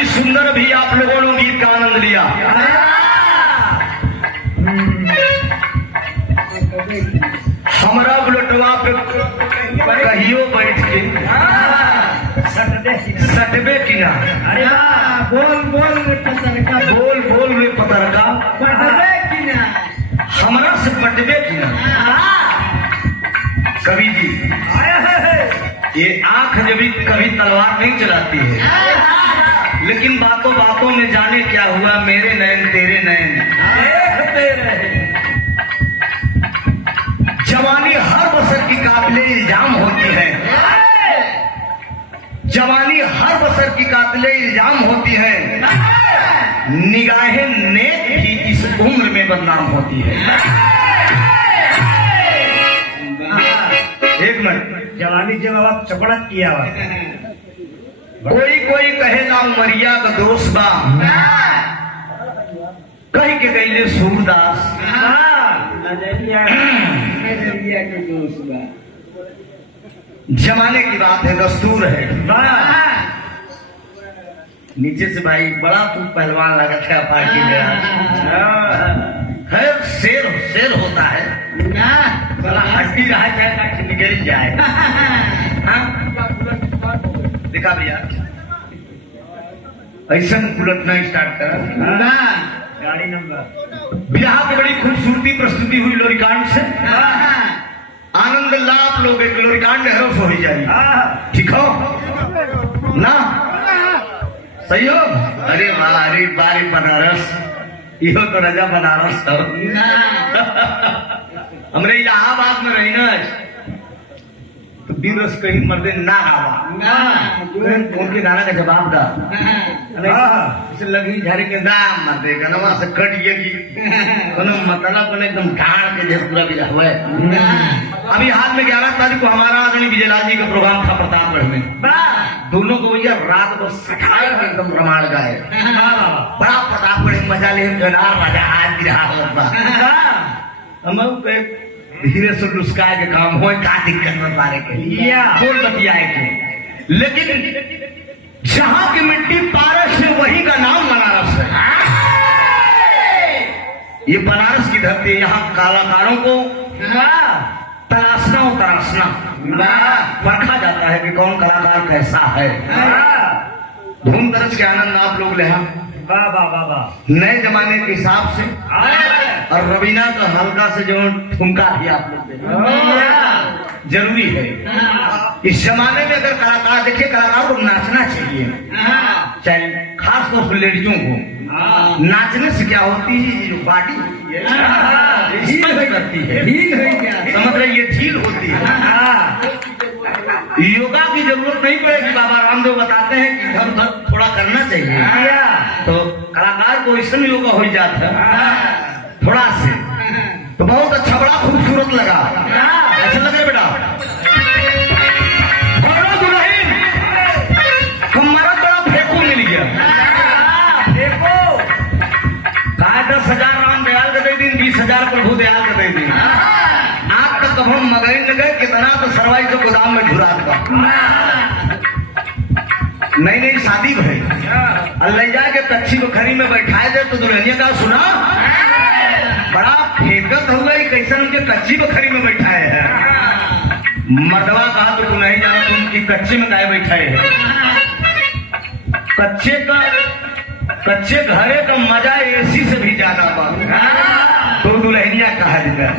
ही सुंदर भी आप लोगों ने गीत का आनंद लिया। हमारा बुलेटवा पे कहियो बैठ के सटबे की ना। अरे बोल बोल पतरका बोल बोल वे पतरका पटबे की ना। हमारा से पटबे की ना। कवि जी ये आंख जब कभी तलवार नहीं चलाती है, लेकिन बातों बातों में जाने क्या हुआ, मेरे नयन तेरे नयन देखते रहे। जवानी हर बसर की काबिले इल्जाम होती है, जवानी हर बसर की काबिले इल्जाम होती है, निगाहें नेक भी इस उम्र में बदनाम होती है। एक मिनट, जवानी जब आप चपड़ा किया हुआ कोई कोई कहेला उमरिया का दोष बा, कही के गईले सूरदास। नजरिया के दोस्त बा। जमाने की बात है, दस्तूर है। नीचे से भाई बड़ा तू पहलवान लगा था पार्टी में आज। है शेर शेर होता है, बड़ा हड्डी रहा जाए ताकि निकल जाए। हाँ? देखा भैया ऐसा उलटना स्टार्ट कर। गाड़ी नंबर बिहार की बड़ी खूबसूरती प्रस्तुति हुई लोरिकांड से। आनंद लाभ लोग एक लोरिकांड है हो ही जाए। ठीक हो ना? सही हो? अरे वाह, अरे बारी बनारस, यो तो रजा बनारस हो। हमने इलाहाबाद में रही ना तो दिवस कहीं मर्दे ना आवा उनके गाना का जवाब दा लगी झाड़ी के दाम मर्दे गनवा से कट गया कि मतलब एकदम ढाड़ के जो पूरा बिजा हुआ है। अभी हाल में 11 तारीख को हमारा आदरणीय विजयलाल जी का प्रोग्राम था प्रतापगढ़ में। दोनों को भैया रात को सखाए एकदम रमाड़ गाए, बड़ा प्रतापगढ़ मजा ले राजा आज भी रहा होगा। धीरे से लुस्काए के काम हो, का दिक्कत में पारे के बोल बतियाए के, लेकिन जहां की मिट्टी पारस है वही का नाम बनारस है। ये बनारस की धरती है, यहाँ कलाकारों को तराशना और तराशना परखा जाता है कि कौन कलाकार कैसा है। धूम तरस के आनंद आप लोग ले नए जमाने के हिसाब से, और रवीना का हल्का से जो ठुमका भी आप लोग जरूरी है। इस जमाने में अगर कलाकार देखे, कलाकार को नाचना चाहिए, चाहे खास तौर पर लेडीजों को। नाचने से क्या होती है, जो बॉडी करती है, समझ रहे, ये ढील होती है। योगा की जरूरत नहीं पड़ेगी, बाबा रामदेव बताते हैं कि इधर उधर थोड़ा करना चाहिए, तो कलाकार को इसमें योगा हो जाता है थोड़ा से। तो बहुत अच्छा, बड़ा खूबसूरत लगा। ऐसा लग रहा बेटा हमारा बड़ा फेंको मिल गया। 10,000 राम दयाल का दे दिन, 20,000 प्रभु दयाल का दे दिन। आप तक कब हम मगई न गए, कितना तो सरवाई के गोदाम में झुरा था। नई नई शादी भाई ले जाके कच्ची बखरी में बैठाए दे तो दुल्हनिया का सुना बड़ा फेंकत हो गई, कैसे उनके कच्ची बखरी में बैठाए है। मर्दवा कहा तो तू नहीं जाना, तुम की कच्चे में गाय बैठाए है। कच्चे घरे का मजा एसी से भी ज्यादा बा। तो दुल्हनिया कहा दिया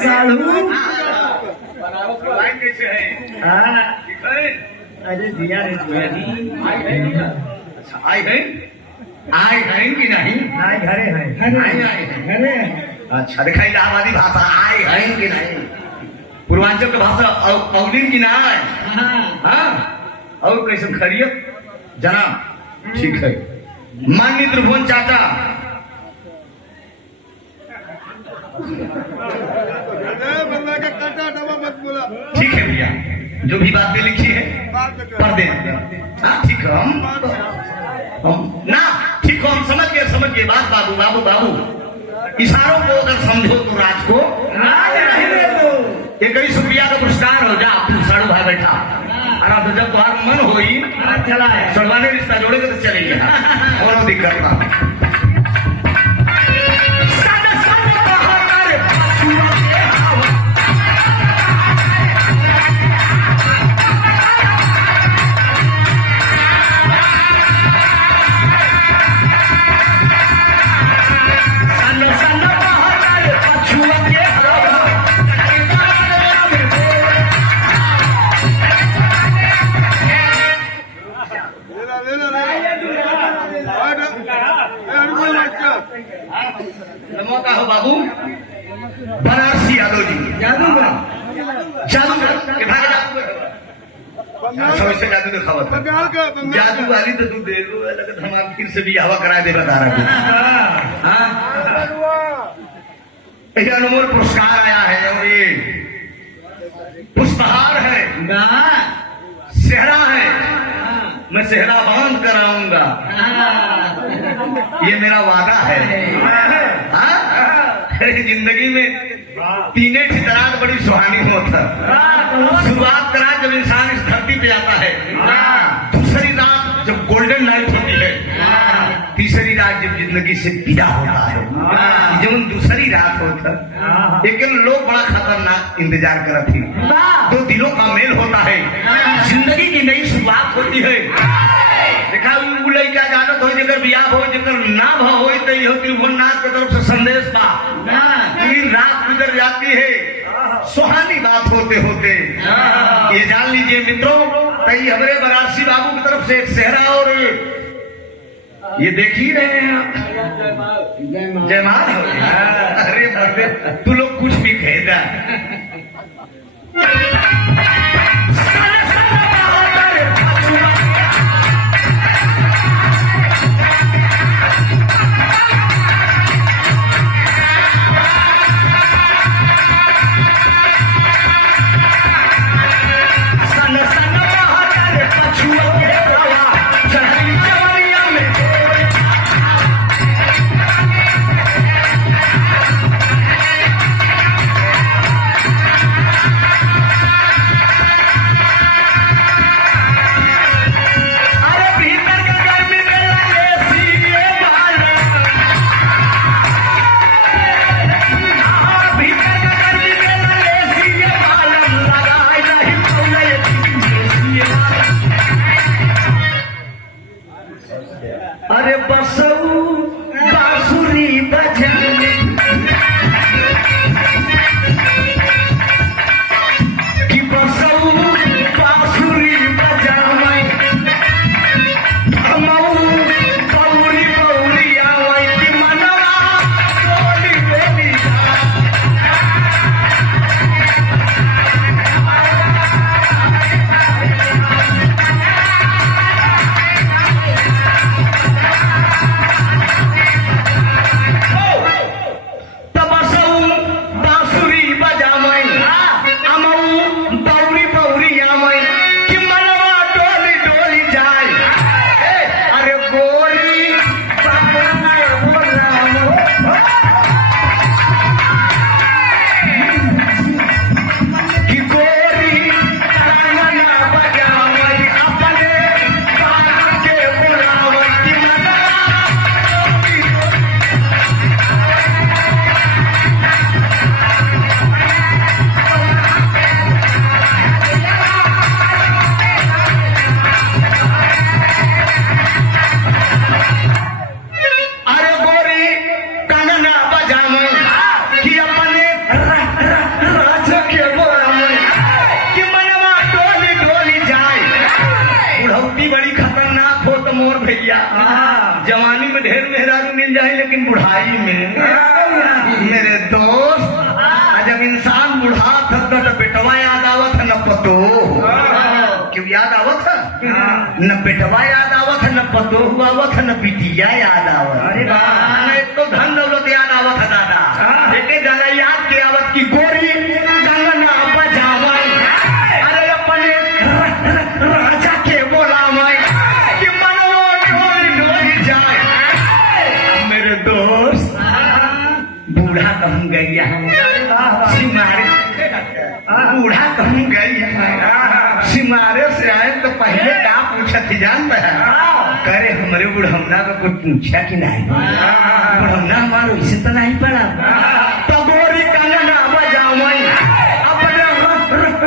सालू भाई कैसे है? हाँ ठीक है? अरे दिया रे दिया अच्छा, आए हैं कि नहीं? नहीं घरे है आए हैं। घरे अच्छा देखा इलाहाबादी भाषा आए हैं कि नहीं? पूर्वांचल की भाषा अवलिन की ना है? हाँ और कैसे खैरियत जनाब? ठीक है। माननीय त्रिभुवन चाचा ठीक है भैया, जो भी बातें लिखी है पढ़ दें। हाँ ठीक है, हम ना ठीक है, हम समझ गए बात। बाबू बाबू बाबू इशारों को अगर समझो तो राज को ये 21 का पुरस्कार हो जा। तू साड़ू भाई बैठा और तो जब तुम्हारा मन होई चला है सड़वाने रिश्ता जोड़ेगा तो चलेंगे। कोनो दिक्कत ना। मौका हो बाबू बनारसी यादव जी जादूगर के भाग जादू जादू दिखावत जादू वाली तो तू दे दो अलग हम फिर से भी हवा करा दे बता रहा ये अनमोल पुरस्कार आया है और ये पुष्पहार है ना सेहरा है। मैं सेहरा बांध कर आऊंगा, ये मेरा वादा है। जिंदगी में तीने ठितरात बड़ी सुहानी होता। शुरुआत करा जब इंसान इस धरती पे आता है, दूसरी रात जब गोल्डन नाइट होती है, तीसरी रात जब जिंदगी से विदा होता है, जब दूसरी रात होता है। लेकिन लोग बड़ा खतरनाक इंतजार करते हैं। दो दिलों का मेल होता है, जिंदगी की नई शुरुआत होती है। देखा वो लड़का जानत हो जगर बियाह हो जगर ना भ हो तो यो त्रिभुवननाथ की तरफ से संदेश बा। रात गुजर जाती है सुहानी बात होते होते। ये जान लीजिए मित्रों, कई हमारे बनारसी बाबू की तरफ से एक सेहरा और ये देख ही रहे हैं आप। जयमाल हो। अरे मर्दे तू लोग कुछ भी कह दा। के बोला कि मनवा डोली डोली जाए। बुढ़ौती बड़ी खतरनाक हो तो मोर भैया, जवानी में ढेर मेहरारू मिल जाए लेकिन बुढ़ाई में मेरे दोस्त जब इंसान बुढ़ा था तो बेटवा याद आवत है न पतो क्यों याद आवत है, न बेटवा याद आवत है, न पतो आवत है, न बिटिया याद आवत, न एक तो धन दौलत याद आवत है दादा, एक गाना याद के आवत की गोरी कंगना बजावई, अरे अपने राजा के बोलावई कि मनवा डोली डोली जाए। मेरे दोस्त बूढ़ा कहूँ गैया सिमारे, बूढ़ा कहूँ गैया सिमारे से आए तो पहले क्या पूछा थी जानते हैं, करे हमारे बुढ़ौना का कुछ पूछा कि नहीं, बुढ़ौना हमारा इसे तो नहीं पड़ा, तो गोरी कंगना बजावई अपने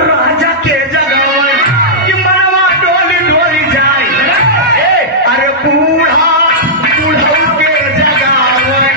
राजा के जगावई कि मनवा डोली डोली जाए। अरे बूढ़ा बूढ़ऊ के जगावई,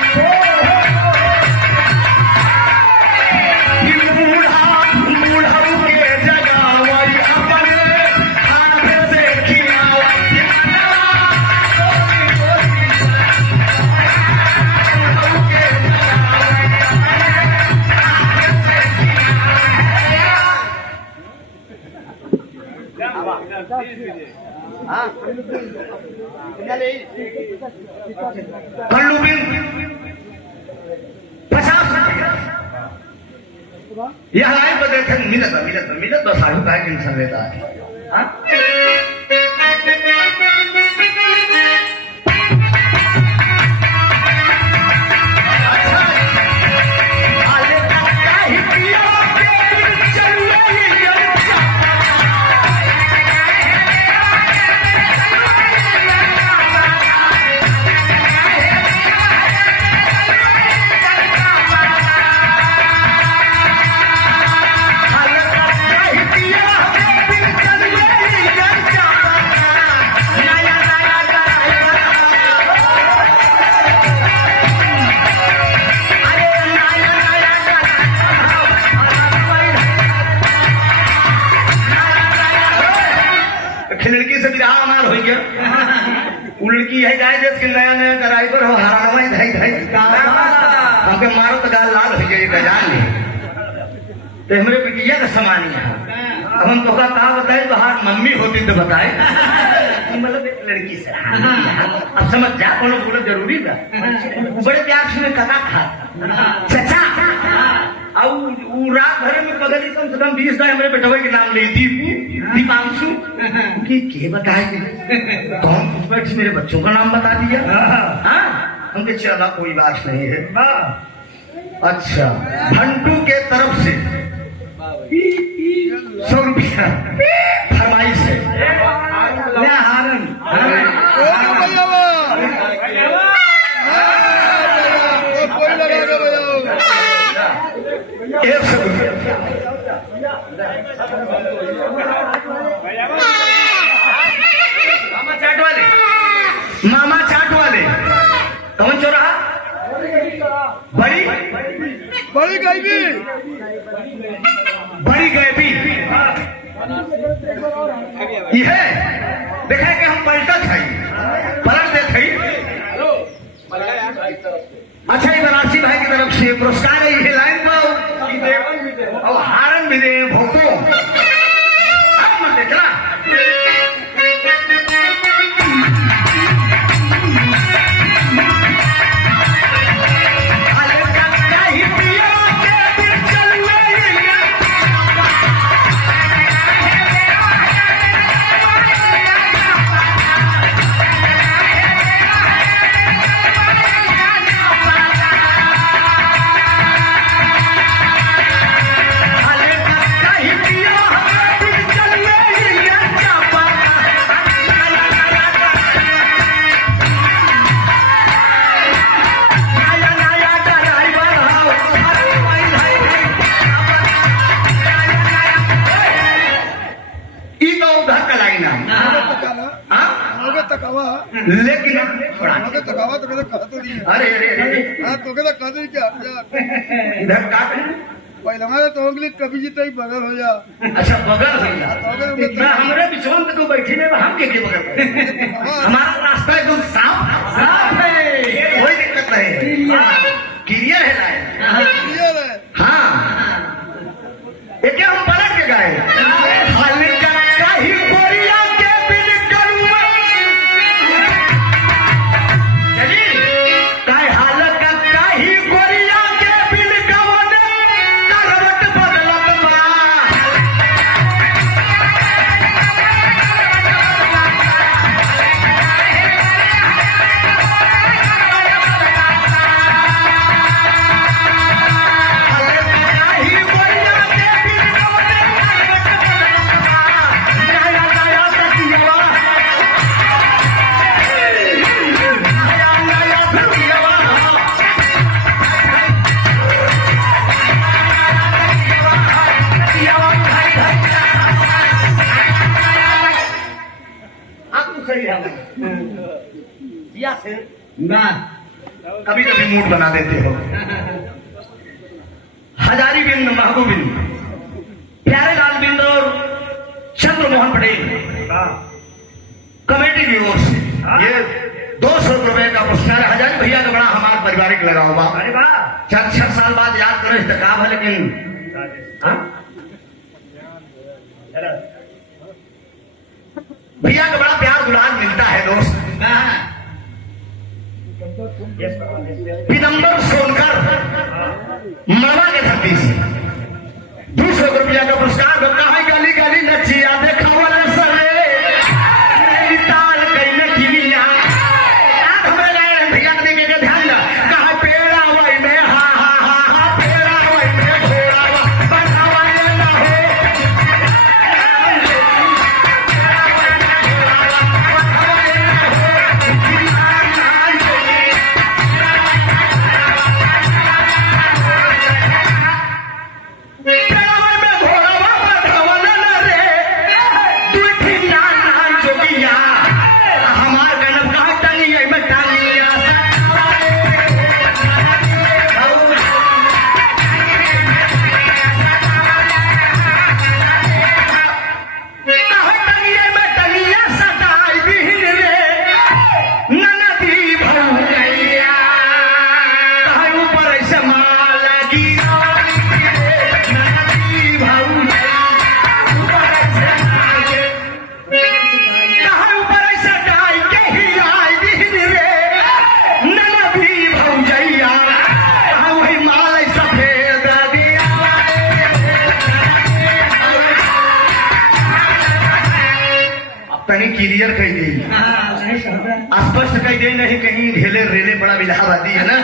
यह लाइन पर देखे मिलत तो साढ़ू का टेंशन लेता है। लड़की से विवाह हमार हो गया, वो लड़की है जाए देश के नया नया ड्राइवर हो हरानवा धाई धाई हमके मारो तो गाल लाल हो गई गजान ले तो हमारे बिटिया का सामान है। अब हम तो कहा बताए तो हार मम्मी होती तो बताए, मतलब एक लड़की से अब समझ जा कोनो बोलो जरूरी था, बड़े प्यार से कथा खा चचा और रात भर में पगली कम से कम 20 दाई हमारे बेटवा के नाम ले दीपू दीपांशु के बताए कौन कुछ बैठ मेरे बच्चों का नाम बता दिया। हमके चला कोई बात नहीं है। अच्छा भंटू के तरफ से 100 रुपया फरमाइश है। मामा चाट वाले कौन चौराहा बड़ी बड़ी गैबी यह देखा कि हम पलटा थे पलट दे थे। अच्छा ये बनारसी भाई की तरफ से पुरस्कार है, ये लाइन पर और हारन भी दे भोपो अब मत देखा लेकिन तो अरे हाँ तो क्या इधर काट पहले हमारे तो अगली कभी जीते ही बगल हो जा अच्छा बगल हो गया तो अगर उनके मैं हमरे बिचौन पे तो बैठी में हम के बगल पे? हमारा रास्ता एकदम साफ है, कोई दिक्कत नहीं, क्लियर है लाइन। क्लियर है हाँ एक हम पलट के गए हल्का काही बोरिया के बिन करूँ चली काय हल्का काही बोरिया के बिन कवन करवट बदलत बा कभी कभी मूड बना देते हो। हजारी बिंद, महबूबिंद, प्यारे लाल बिंद और चंद्र मोहन पटेल कमेटी की ओर से ये 200 रुपए का पुरस्कार हजारी भैया का बड़ा हमारा पारिवारिक लगा हुआ। अरे वाह 4 साल बाद याद करो इस्तेकाब है लेकिन हाँ? भैया का बड़ा प्यार दुलार मिलता है दोस्त। पीतम्बर सोनकर मरवा के धरती से 200 रुपया का पुरस्कार कहा गली गली नचिया देखा वाला सरे ताल कैले टीविया हमें भैया के देखे के ध्यान ना कहा पेड़ा वही में हा हा हा हा पेड़ा वही में घोड़ा बढ़ावा ना हो क्लियर कही दे स्पष्ट कही दे नहीं कहीं ढेले रेले बड़ा इलाहाबादी है ना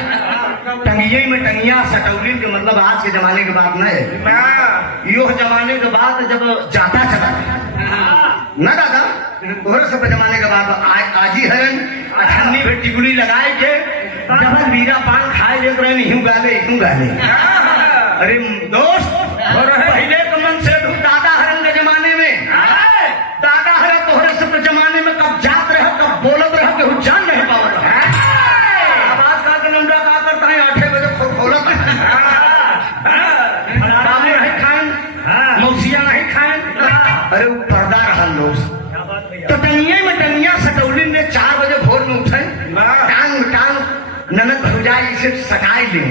टंगिये में टंगिया सटौली के मतलब आज के जमाने की बात न है यो जमाने के बाद जब जाता चला ना दादा और सब जमाने के बाद आज ही है अठन्नी में टिकुली लगाए के डबल बीरा पान खाए देख रहे यूं गाले अरे दोस्त पहले के मन से दादा हरन के जमाने में दादा हरे तोहरे सब जमाने में कब जात रहे कब बोलत रहे केहू जान नहीं पावत आवाज का के लंडा का करता है 8 बजे खोलत बाबू नहीं खान मौसिया नहीं खान अरे वो पर्दा रहन दोस्त तो टंगिया में टंगिया सटौली ने 4 बजे भोर में उठे टांग टांग ननद भौजाई से सकाई ले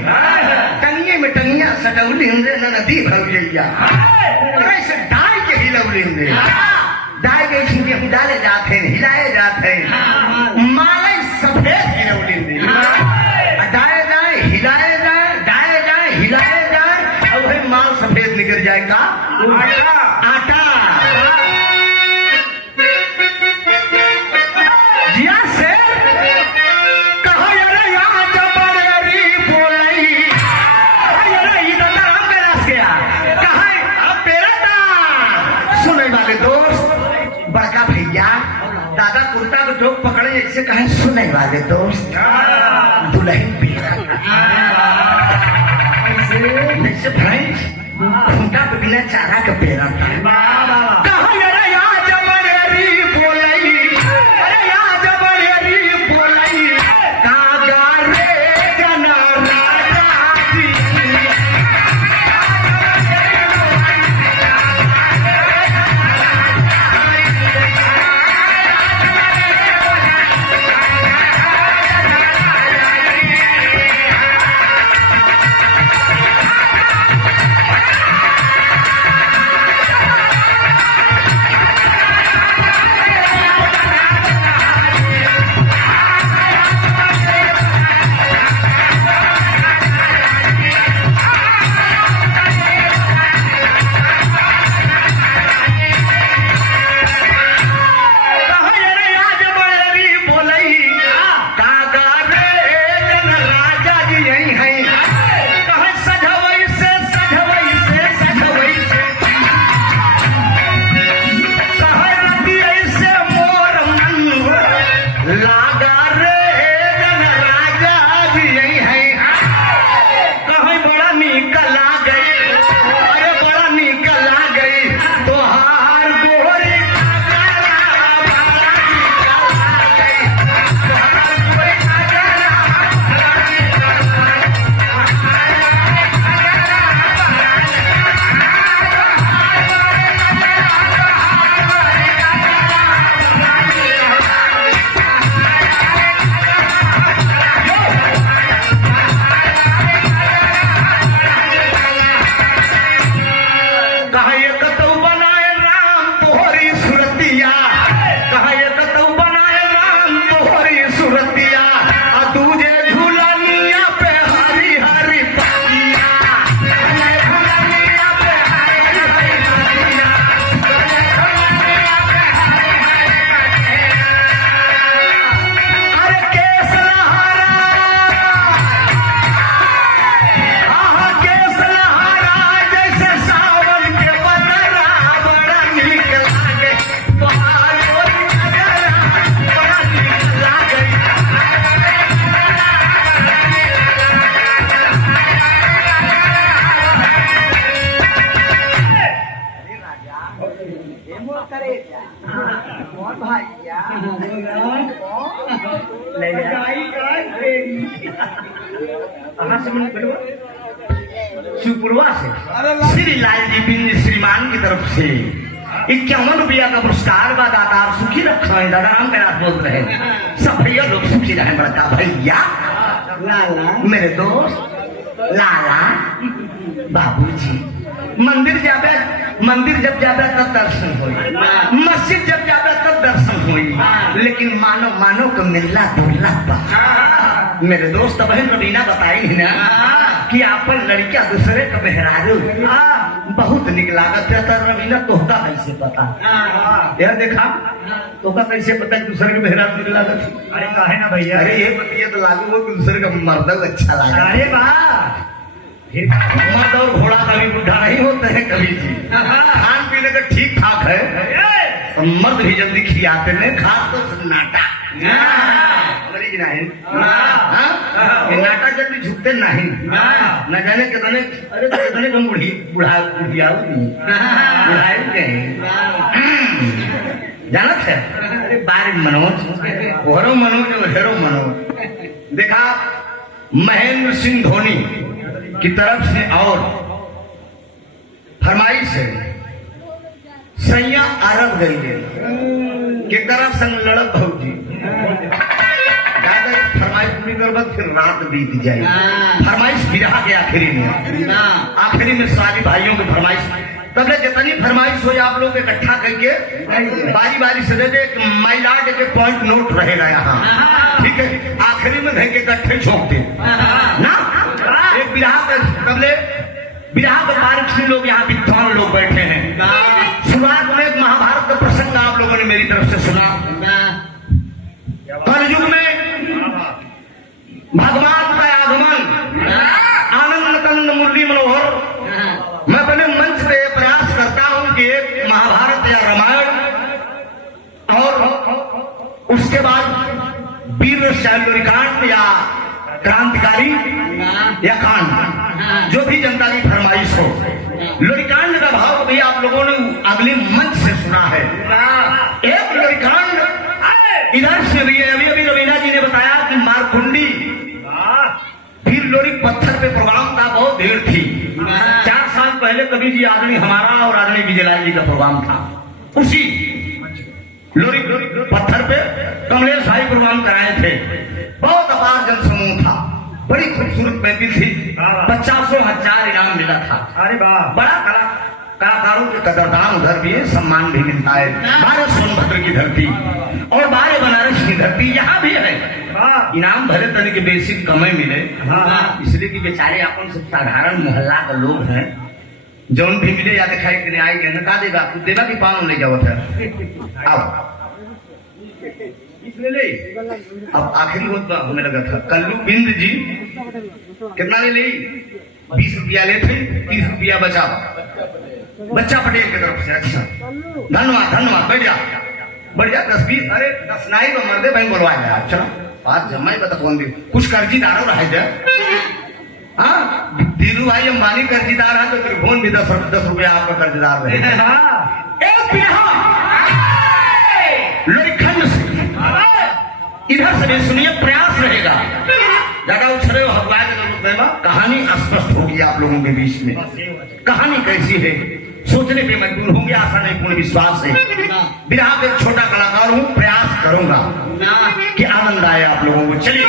टंगिया में टंगिया सटौली ने ननदी भौजैया अरे से डाल के हिलौली ने डाल के इसमें डाले जाते हैं हिलाए जाते हैं माले सफेद हिलौली ने डाले जाए हिलाए जाए डाले जाए हिलाए जाए और वही माल सफेद निकल जाए का आटा जिया से कहा यार यहाँ जबरदस्ती बोलई यार इधर नाम मेरा से कहा अब तेरा था सुने वाले दोस्त बड़का भैया दादा कुर्ता को जोक पकड़े ऐसे कहे सुने वाले दोस्त दुल्हन पेरा ऐसे भाई खूंटा पे बिना चारा का पेरा था कहा यार यहाँ जबरदस्ती बोलई अरे यहाँ जबरदस्ती बोलई कागा रे जना राजा जी ले कहाँ से मन बोलो शिवपुरवा से अरे ला- श्री लाल जी बिंद श्रीमान की तरफ से 51 रुपया का पुरस्कार बा दाता आप सुखी रखा है दादा राम कैलाश बोल रहे हैं सब भैया लोग सुखी रहे बड़का भैया लाला मेरे दोस्त लाला बाबूजी मंदिर जब जाबे तब दर्शन होई मस्जिद जब जाबे तब दर्शन होई लेकिन मानो को मिलना दुर्ला बा मेरे दोस्त बहन रवीना बताई ना कि आपन लड़किया दूसरे का मेहरारू बहुत निक लागत है तो रवीना तोहका कैसे पता यार देखा तोहका कैसे पता कि दूसरे के मेहरारू निक लागत है? अरे काहे ना भैया अरे ये बतिया तो लागू हो कि दूसरे का मर्द अच्छा लगा अरे वाह मर्द और घोड़ा कभी बुढ़ा नहीं होते हैं कभी जी खान पीने का ठीक ठाक है तो मर्द भी जल्दी खियाते हैं खास तो सन्नाटा मरीज नहीं हाँ? ये नाटा जल्दी झुकते नहीं न जाने कितने अरे कितने कम बुढ़ियाऊ जानत है अरे बारी मनोज ओहरो मनोज और हेरो मनोज देखा महेंद्र सिंह धोनी की तरफ से और फरमाइश है सैया अरब गई के तरफ संग लड़क भौजी ज्यादा फरमाइश पूरी कर फिर रात बीत जाए फरमाइश बिरहा के आखिरी में सारी भाइयों की फरमाइश तबले जितनी फरमाइश हो आप लोग इकट्ठा करके बारी बारी से दे दे माइलाड के पॉइंट नोट रहेगा यहाँ ठीक है आखिरी में घर के इकट्ठे छोड़ दे ना एक बिरहा के पारिक लोग यहाँ विद्वान लोग बैठे हैं शुरुआत में एक महाभारत का प्रसंग आप लोगों ने मेरी तरफ से सुना कलयुग में भगवान का आगमन आनंद कंद मुरली मनोहर मैं अपने मंच पे प्रयास करता हूं कि एक महाभारत या रामायण और उसके बाद वीर शैलकांड या क्रांतिकारी या कांड जो भी जनता की फरमाइश हो लोरीकांड का भाव भी आप लोगों ने अगले मंच से सुना है एक लोरीकांड इधर से भी अभी रवीना जी ने बताया कि मारकुंडी फिर लोरी पत्थर पे प्रोग्राम था बहुत देर थी 4 साल पहले कभी जी आदमी हमारा और आदमी विजयलाल जी का प्रोग्राम था उसी लोरी पत्थर पे कमलेश भाई प्रोग्राम कराए थे बहुत अपार जनसमूह था बड़ी खूबसूरत महफिल थी 50,000 इनाम मिला था अरे वाह बड़ा कलाकारों के कदरदान उधर भी है सम्मान भी मिलता है भारत सोनभद्र की धरती और बारे बनारस की धरती यहाँ भी है इनाम भले तने के बेसिक कमे मिले इसलिए कि बेचारे अपन सब साधारण मोहल्ला के लोग हैं जौन भी मिले या दिखाई कि आए गए ना देगा कुछ देगा कि पाँव ले जाओ था अब इसलिए ले अब आखिरी होता हमें लगा था कल्लू बिंद जी कितना ले ली 20 रुपया ले थे 30 रुपया बचा बच्चा पटेल की तरफ से अच्छा धन्यवाद बढ़िया 10-20 अरे 10 नहीं तो मर्दे भाई बोलवा जाए अच्छा पास जमा बता कौन दी कुछ कर्जीदारों रहे थे हाँ धीरू भाई अंबानी कर्जीदार है तो त्रिभुवन भी 10 रुपया आपका कर्जदार रहे एक लोरीखंड से इधर से भी सुनिए प्रयास रहेगा ज्यादा उछले हवाए के रूप में कहानी स्पष्ट होगी आप लोगों के बीच में कहानी कैसी है सोचने पे मजबूर होंगे आशा नहीं पूर्ण विश्वास है बिरहा पे एक छोटा कलाकार हूँ प्रयास करूंगा कि आनंद आए आप लोगों को चलिए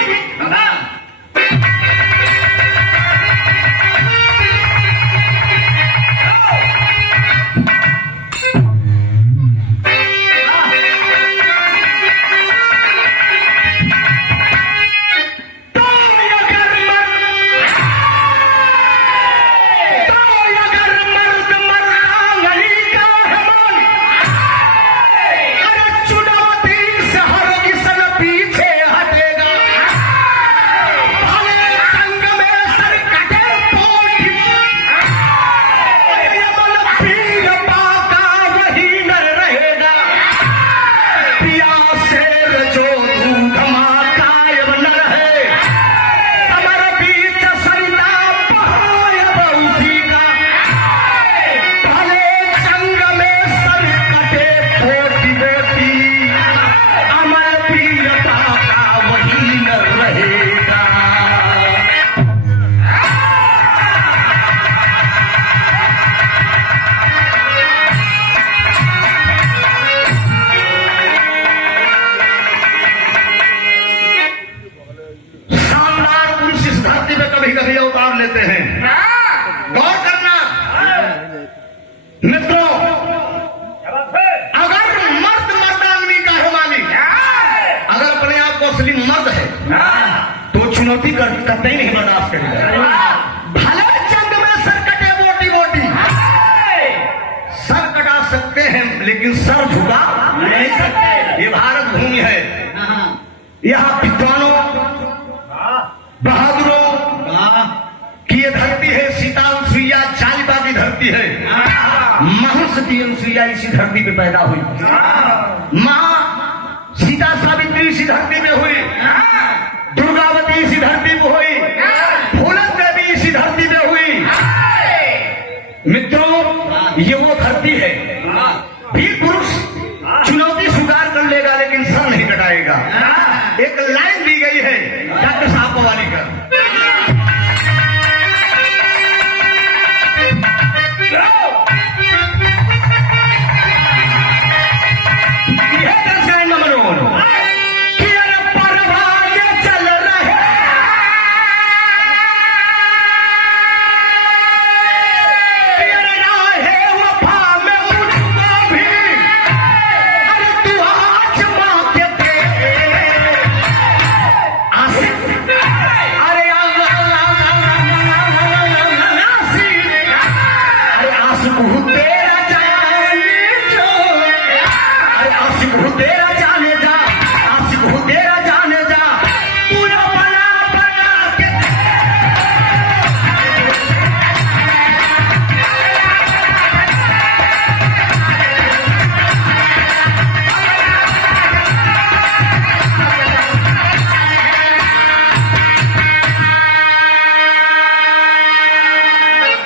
मित्रों, अगर मर्द मर्द आदमी का है मालिक, अगर अपने आप को असली मर्द है तो चुनौती करते ही नहीं बर्दाश्त करेगा। भले जंग में सर कटे बोटी बोटी, सर कटा सकते हैं लेकिन सर झुका नहीं सकते। ये भारत भूमि है, यहाँ विद्वानों बहादुरों की ये धरती है। सीता अनुसुईया चालिता की धरती है। महर्षि अनुसुईया इसी धरती पे पैदा हुई। माँ सीता सावित्री इसी धरती पे हुई। दुर्गावती इसी धरती पे हुई। फूलन देवी इसी धरती पे हुई। मित्रों, ये वो धरती है। वीर पुरुष चुनौती स्वीकार कर लेगा लेकिन सर नहीं कटाएगा। एक लाइन दी गई है डॉक्टर साहब वाली का,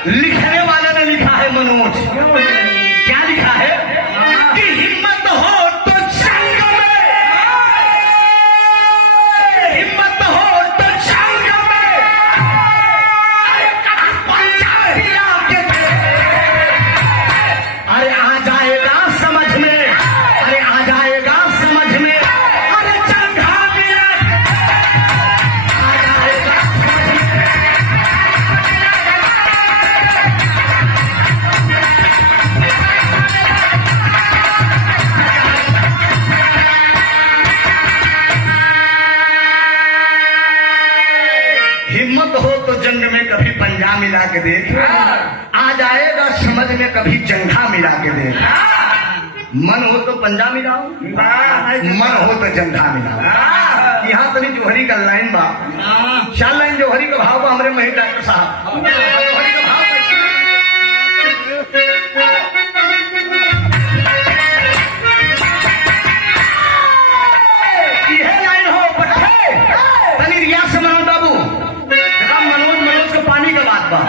लिखने वाले ने लिखा है मनोज, क्या लिखा है कि हिम्मत हो तो जंग में, हिम्मत हो तो जंग में, अरे आ जाएगा समझ में, अरे आ जाएगा समझ में, अरे चंगा मिला आ जाएगा समझ में। हिम्मत हो तो जंग में कभी पंजा मिला के देख, आ जाएगा समझ में कभी जंघा मिला के देख। मन हो तो पंजा मिलाओ, मन हो तो जंघा मिलाओ। यहाँ तनी जोहरी का लाइन बा, 4 लाइन जोहरी का भाव बा हमारे मही डॉक्टर साहब। जोहरी का भाव यह लाइन हो पट्टे तनी रिया से मनोज बाबू, मनोज के पानी का बात बा।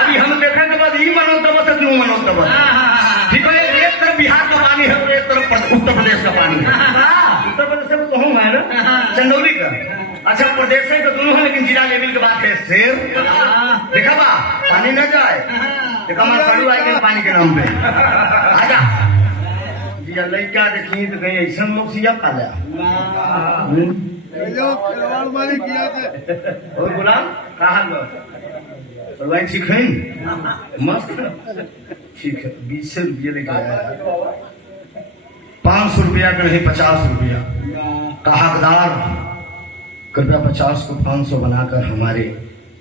अभी हम देखें के बाद ही मनोज दबा तो क्यों मनोज दबा, ठीक है। एक तरफ बिहार का पानी है तो एक तरफ उत्तर प्रदेश का पानी है। उत्तर प्रदेश से तो हूँ मैं ना, चंदौली का। अच्छा, प्रदेश से तो दोनों है लेकिन जिला लेवल की बात है। शेर देखा बा पानी न जाए, देखा हमारे सड़ू आए के पानी के नाम पे आजा जिया लड़का देखी तो कहीं ऐसा लोग सिया पाला खिलवाड़ मारी किया थे। और गुलाम कहा लो भाई ठीक है, मस्त ठीक है। 20 रुपये लेके आया, 500 रुपया का नहीं 50 रुपया का हकदार। कृपया 50 को 500 बनाकर हमारे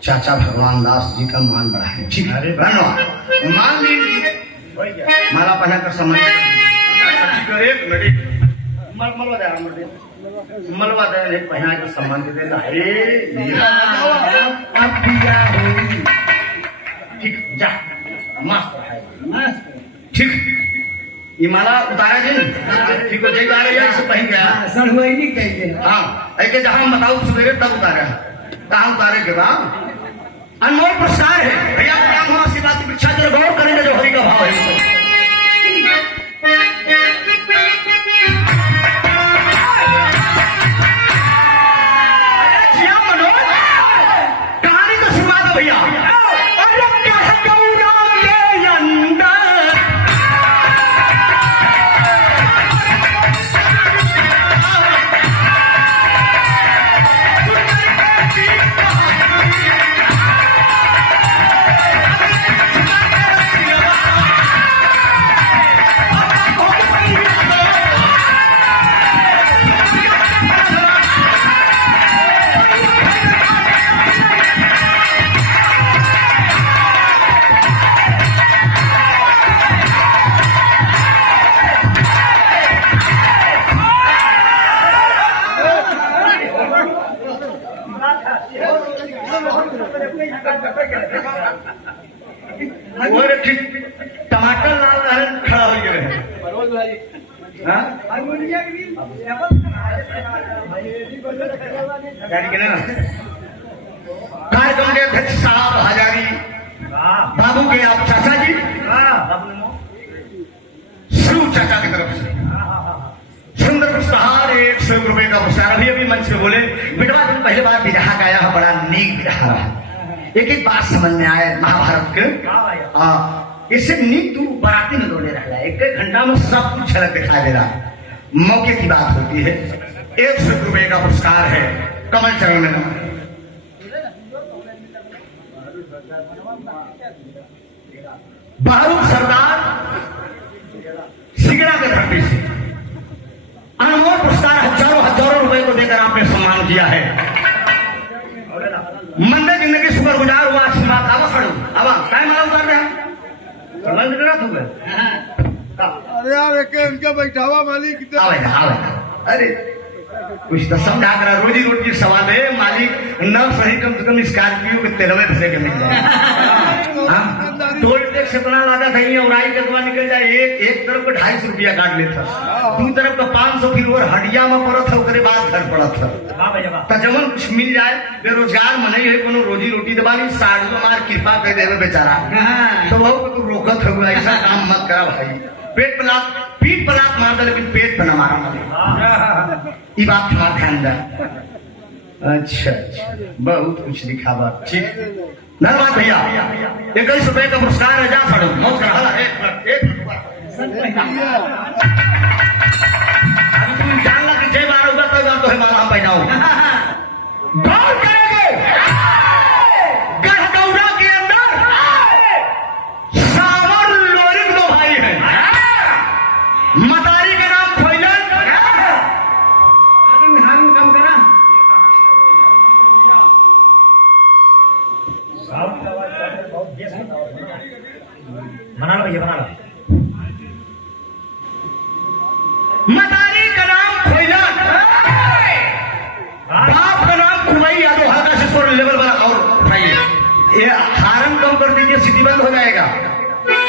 चाचा भगवान दास जी का मान बढ़ाएं। ठीक है, धन्यवाद। मान लीजिए माला पहना कर सम्मान एक मिनट मलवा दे, मलवा दे पहना कर सम्मान दे देना है। ठीक जा, मस्त है, ठीक। ये माला उतारा जी, ठीक हो जाएगा। इससे पहन गया सर हुआ ही नहीं कहेंगे। हाँ, ऐसे जहां बताओ सवेरे तब उतारा, कहाँ उतारे के बाद अनमोल पुरस्कार है भैया। प्रणाम हो, आशीर्वाद की इच्छा जो गौर करेंगे जो हरि का भाव है। कहानी का शुरुआत है भैया। हाँ? यानी कि ना कार्यक्रम के अध्यक्ष साहब हजारी बाबू के आप चाचा जी शिव चाचा की तरफ से सुंदर पुरस्कार 100 रुपए का पुरस्कार। अभी अभी मंच पे बोले बेटवा तुम पहले बार विरहा गाया है, बड़ा नीक विरहा है। एक एक बात समझ में आया महाभारत के। इससे नीक तू बाराती में दौड़े रहा है, एक घंटा में सब कुछ झलक दिखाई दे रहा है। मौके की बात होती है। 100 रुपए का पुरस्कार है। कमल चरण में नमन। बहादुर सरदार सिगड़ा के धरती से अनमोल पुरस्कार हजारों रुपए को देकर आपने सम्मान किया है। मंदिर जिंदगी शुक्र गुजार हुआ आशीर्वाद आवा खड़ो आवा टाइम आला उतार रहे हैं मंदिर रात हो गए। अरे यार एक इनका बैठावा मालिक आवे अरे कुछ तो समझा करा, रोजी रोटी सवाल है मालिक न सही कम से कम स्कॉर्पियो के तेलवे भरे के मिल जाए। टोल टैक्स इतना लागत है और आई के दुआ निकल जाए एक तरफ को 250 रुपया काट लेता, दू तरफ का 500 फिर और हडिया में पड़त है, उसके बाद घर पड़त है। तो जमन कुछ मिल जाए बेरोजगार मने है कोनो रोजी रोटी दबाली साड़ू मार कृपा कर देवे बेचारा तो वो तो रोकत हो ऐसा काम मत करा भाई। पीठ पलाक मार दे लेकिन पेट पे न मारा मारे। ये बात थोड़ा ध्यान दे। अच्छा बहुत कुछ लिखा बात ठीक धन्यवाद भैया। 21 रुपए का पुरस्कार है। जा खड़ो मौज करा एक तुम जानला कि जय बार होगा तो बात तो है माला हम पहनाओ गौर करेंगे। गढ़गौरा के अंदर सावर लोरिक 2 भाई हैं। मतारी का नाम फैलन कम करा बना लो भैया बना लो। मतारी का नाम फैलन, बाप का नाम कुमाई यादव। हल्का से थोड़ा लेवल बना और उठाइए। ये हारन कम कर दीजिए, सिटी बंद हो जाएगा।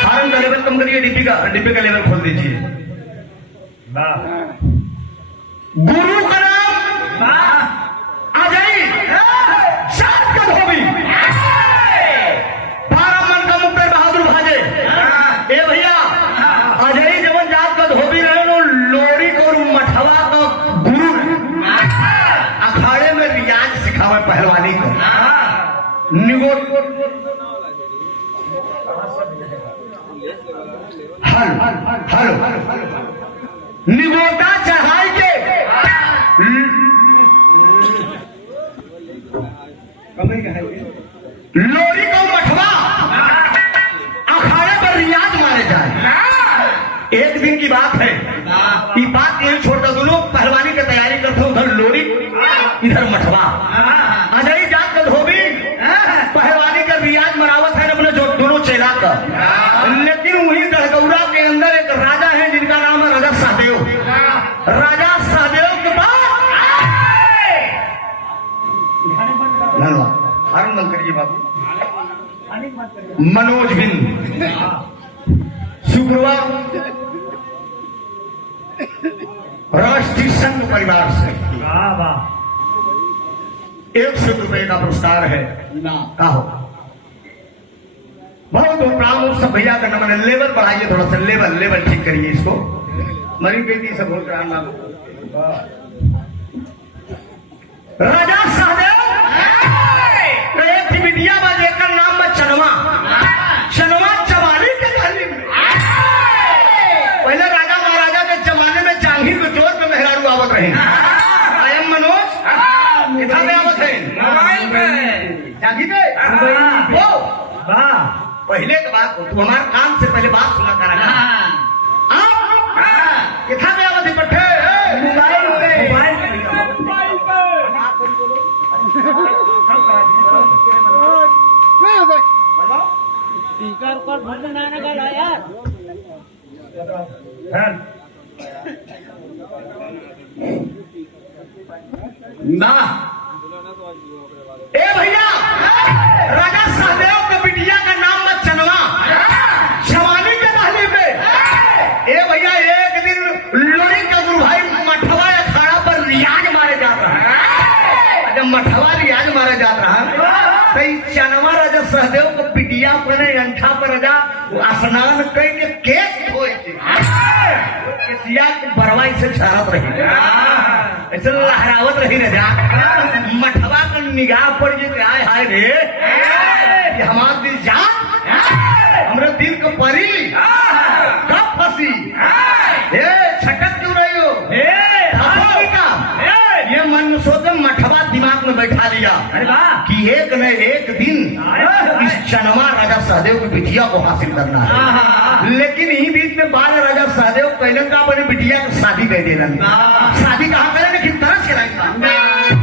हारन का लेवल कम करिए, डिब्बे का लेवल खोल दीजिए। गुरु का नाम अजय सात का धोबी, 12 मन का मुक्तर बहादुर भाजे। ए भैया अजय जवन जात का धोबी रहे नो लोरी को मठवा का गुरु अखाड़े में रियाज सिखावे पहलवानी को निगोट हल निगोटा चढ़ाई के लोरी को मठवा अखाड़े पर रियाज मारे जाए। एक दिन की बात है, ये बात यही छोड़ता दोनों पहलवानी की तैयारी करते उधर लोरी इधर मठवा। अजय जात का धोबी पहलवानी का रियाज मरावत है अपने जो दोनों चेला का। लेकिन वही गढ़गौरा के अंदर एक राजा है जिनका नाम है राजा सहदेव। राजा सहदेव के बाद हारून बंद करिए बाबू। मनोज बिंद शुक्रवार राष्ट्रीय संघ परिवार से 100 रुपए का पुरस्कार है। का हो बहुत प्राण सब भैया का नमन। लेवल बढ़ाइए, थोड़ा सा लेवल ठीक करिए इसको। मरी बेटी सब हो रहा। राजा सहदेव बिटिया बाजेकर नाम में चनवा चवाली के गली में। पहले राजा महाराजा के जमाने में चांगी को जोर पे मेहरारू आवत रहे। आयम मनोज कितना में आवत है चांगी पे वो पहले की बात तू हमारे काम से पहले बात सुना करा। कितना में आवत है पट्टे मोबाइल पे स्पीकर पर भजन आने का यार ना ए भैया राजा सहदेव के बिटिया का नाम मत चनवा जवानी के महली पे। ए भैया एक मठवा रियाज मारा जात रहा तो चनवा राजा सहदेव को पिटिया पर अंठा पर राजा स्नान करके केस धोए थे केसिया के बरवाई से छारत रही ऐसे लहरावत रही राजा मठवा का निगाह पड़ गई आय हाय रे कि हमारा दिल जा हमारे दिल को परी कब फंसी छटक क्यों रही हो ये मन में सोचे मठवा दिमाग में बैठा लिया कि एक न एक दिन इस चनवा राजा सहदेव की बिटिया को हासिल करना है। लेकिन इसी बीच में बाद राजा सहदेव पहले का अपनी बिटिया को शादी कर देना शादी कहाँ करें लेकिन तरह से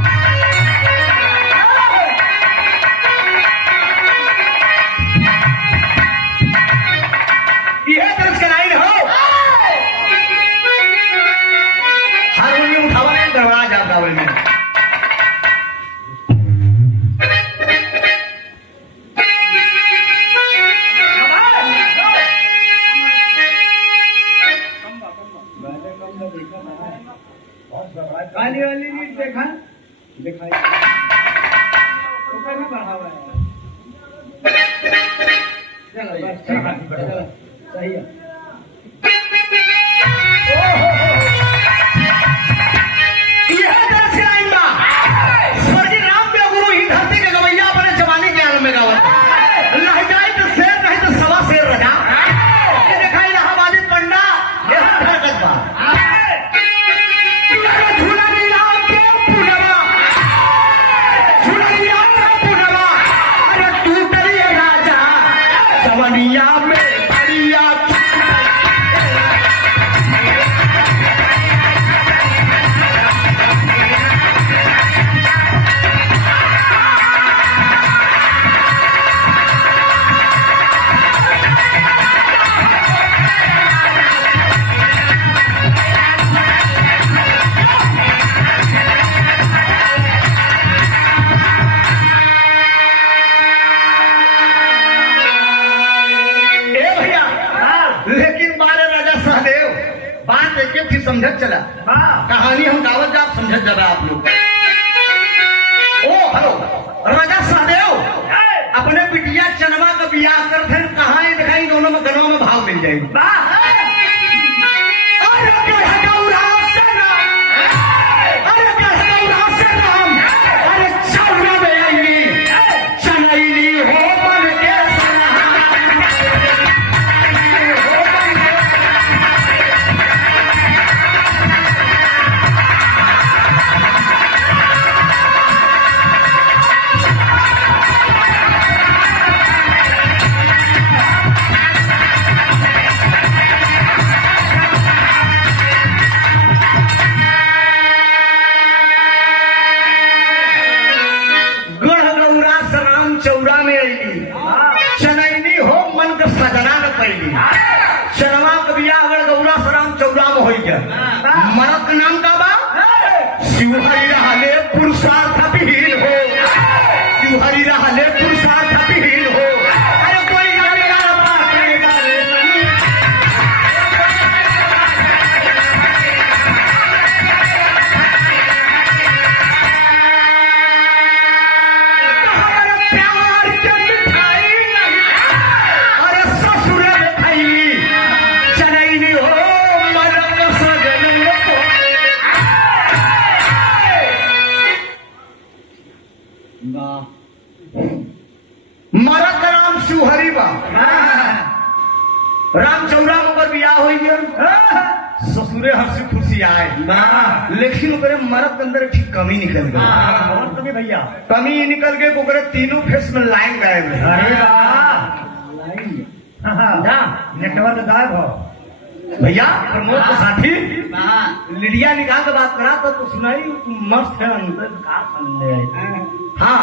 यह तरह से लाइन हो हारमोनियम उठावा नहीं दरवाज आप गावल में गाली वाली भी देखा दिखाई भी बढ़ावा है चलो बस ठीक है चलो सही है यह दर्श लाइन बा स्वर्गीय राम पे गुरु ही धरती के गवैया अपने जवानी के आलम में गावत लह जाए तो शेर नहीं तो सवा शेर रजा ये दिखाई इलाहाबादी पंडा ये हरकत बा झूला लिया के पुनवा झूला लिया के पुनवा अरे टूट रही राजा जवानिया में बढ़िया समझत चला कहानी हम गावत जा समझत जाबे आप लोग ओ हेलो राजा सहदेव अपने बिटिया चनवा का बियाह करते कहाँ ही दिखाई दोनों में गनों में भाव मिल जाएगी मरद नाम का बा शिवहरी रहले पुरुषार्थ विहीन हो शिवहरी रहले पुरुषार्थ विहीन हो अरे कोई प्यार के मिठाई अरे ससुर में खैली चनैनी हो मरद राम शिवहरी बा राम चौरा मगर बियाह हो गया ससुरे हंसी खुशी आए लेकिन ओकरे मरद के अंदर एक कमी निकल गई भैया कमी निकल गई ओकरे तीनों फेस में लाइन गायब है अरे नेटवर्क गायब हो भैया प्रमोद के साथी लिडिया निकाल के बात करा तो सुनाई मस्त है अंदर का संदेह हाँ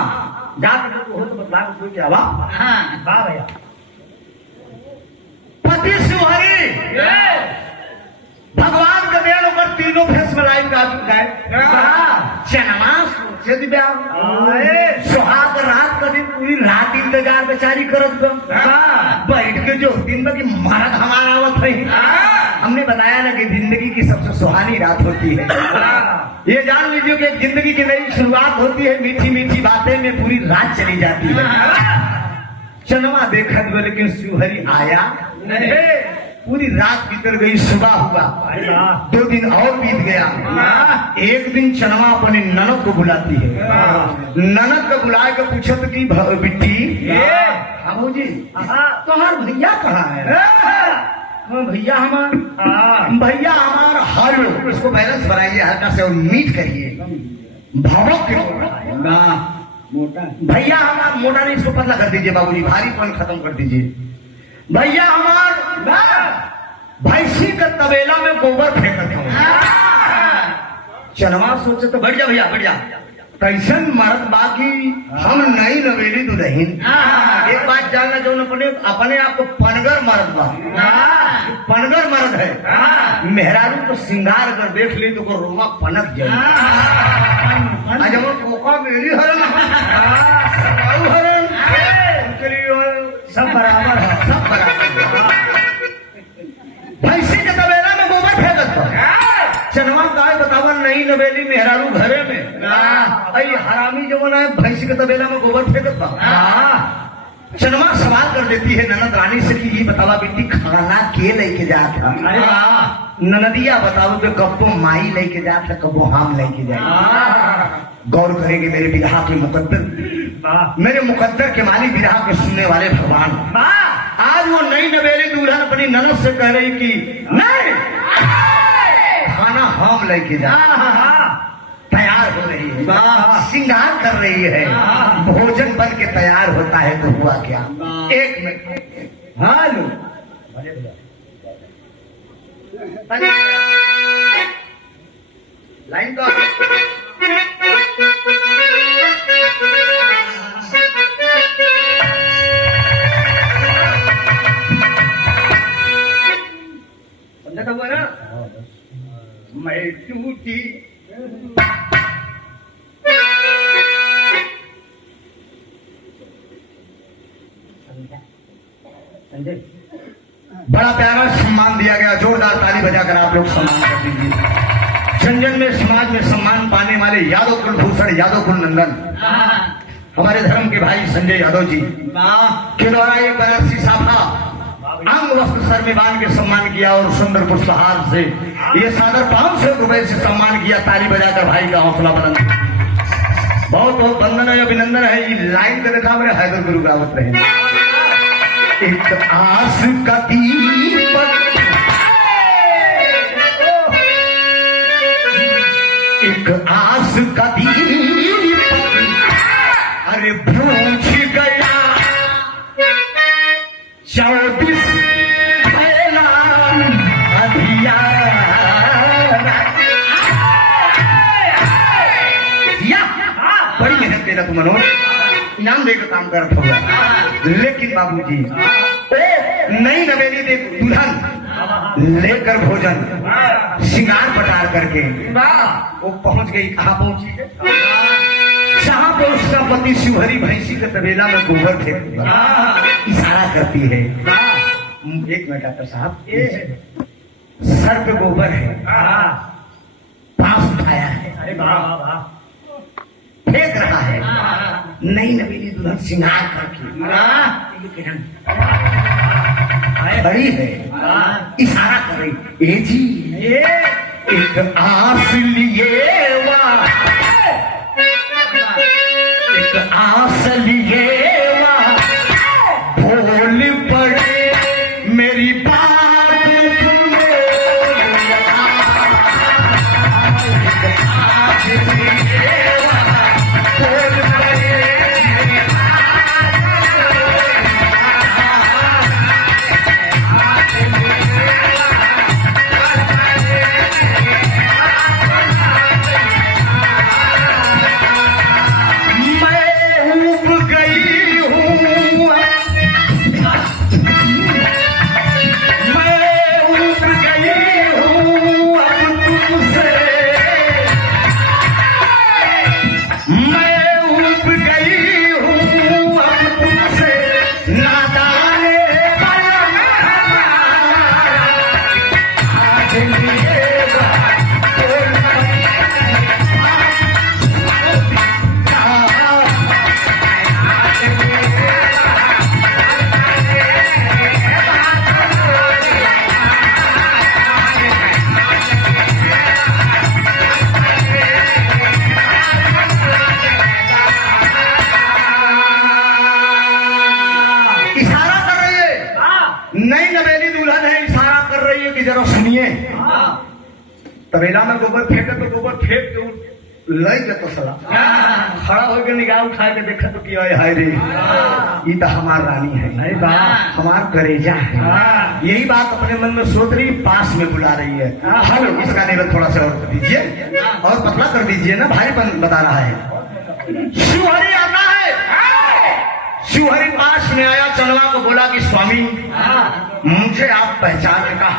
जाकर तो हो तो बतला के कोई क्या वाह भैया पति शिवहरी भगवान का देन ऊपर तीनों फेस में लाइन गाय चनमा से सुहाग रात का दिन पूरी रात इंतजार बेचारी करत बैठ के जो दिन में कि मरद हमारा आवत है हमने बताया ना कि जिंदगी की सबसे सुहानी रात होती है ये जान लीजिए कि जिंदगी की नई शुरुआत होती है, मीठी मीठी बातें में पूरी रात चली जाती है। चनवा देखा तो लेकिन शिवहरी आया नहीं, पूरी रात बीतर गई, सुबह हुआ, 2 दिन और बीत गया। एक दिन चनवा अपनी ननद को बुलाती है, ननद को बुला के पूछत कि बिट्टी बाबूजी तुम्हार भैया कहाँ है? भैया भैया हमार हल इसको बैलेंस बनाइए, हल्का से और मीट करिए, भावों के मोटा भैया हमार मोटा नहीं, इसको पतला कर दीजिए बाबूजी, भारीपन खत्म कर दीजिए। भैया हमार भैंसी का तबेला में गोबर फेंकते हो। चनवा सोचे तो बढ़ जा भैया बढ़ जा, कैसन मर्द बाकी हम नई नवेली दुल्हन। एक बात जानना जो अपने आप को पनगर मर्द बा, पनगर मर्द है। मेहरारू तो श्रृंगार अगर देख ली तो रोमा पनक जाए। आज हम कोका मेरी हरन हरन उनके लिए सब बराबर है, सब बराबर। भैंसी के तबेला में गोबर फेंकत था। चनवा गाय बतावन नहीं नवेली मेहरारू घरे में आई हरामी जो है भैंसी के तबेला में गोबर फेंकत था। चनवा सवाल कर देती है ननद रानी से कि ये बतावा बेटी खाना के लेके जात है? ननदिया बताओ तो कब्बो माई लेके जात है, कब्बो हम लेके जाए। गौर करेंगे मेरे विरहा के मुकद्दर, मेरे मुकद्दर के मालिक, विरहा के सुनने वाले भगवान। आज वो नई नवेली दुल्हन अपनी ननद से कह रही कि नहीं खाना हम लेके जा, तैयार हो रही है, श्रृंगार कर रही है, भोजन बन के तैयार होता है तो हुआ क्या? एक मिनट हालो लाइन तो समझा था वो ना, मैं टूटी बड़ा प्यारा सम्मान दिया गया, जोरदार ताली बजाकर आप लोग सम्मान कर दीजिए। झंझन में समाज में सम्मान पाने वाले यादव कुलभूषण, यादव कुल नंदन, हमारे धर्म के भाई संजय यादव जी के द्वारा एक बनारसी साफा अंग वस्त्र सर में बांध के सम्मान किया और सुंदर पुष्पहार से ये सादर 500 रुपए से सम्मान किया। ताली बजाकर भाई का हौसला बुलंद, बहुत बहुत वंदन है, अभिनंदन है। ये लाइन के देखा मेरे हैदर गुरु गावत रहे। एक आस का दीपक, एक आस का दीपक अरे बूझ गया, 24 पहला अंधियारा। बड़ी मेहनत तेरा तुम मनोज, इनाम देकर काम कर रहा होगा। लेकिन बाबूजी नई नवेली देख दुल्हन लेकर भोजन श्रृंगार पटार करके वो पहुंच गई। कहाँ पहुंची है? जहां पे उसका पति शिवहरी भैंसी के तबेला में गोबर फेंक इशारा करती है। एक मिनट डॉक्टर साहब, सर पे गोबर है, पास उठाया है, फेंक रहा है। नई नवेली दुल्हन श्रृंगार करके खड़ी है, इशारा कर रही, ए जी एक आस लिए एक आस लिए बोल पड़े मेरी बात सुनो, एक आस लिए बोल पड़े सुनिए तबेला में गोबर फेंके तो गोबर फेंक के लई जाता सला खड़ा होकर निगाह उठा के देखा तो कि हाय रे ये तो हमार रानी है, हमार करेजा है। यही बात अपने मन में सोच रही, पास में बुला रही है। हेलो, इसका निवेदन थोड़ा सा और कर दीजिए और पतला कर दीजिए ना, भारीपन बता रहा है। शिवहरी आता है, शिवहरी पास में आया, चंदवा को बोला कि स्वामी मुझे आप पहचान का।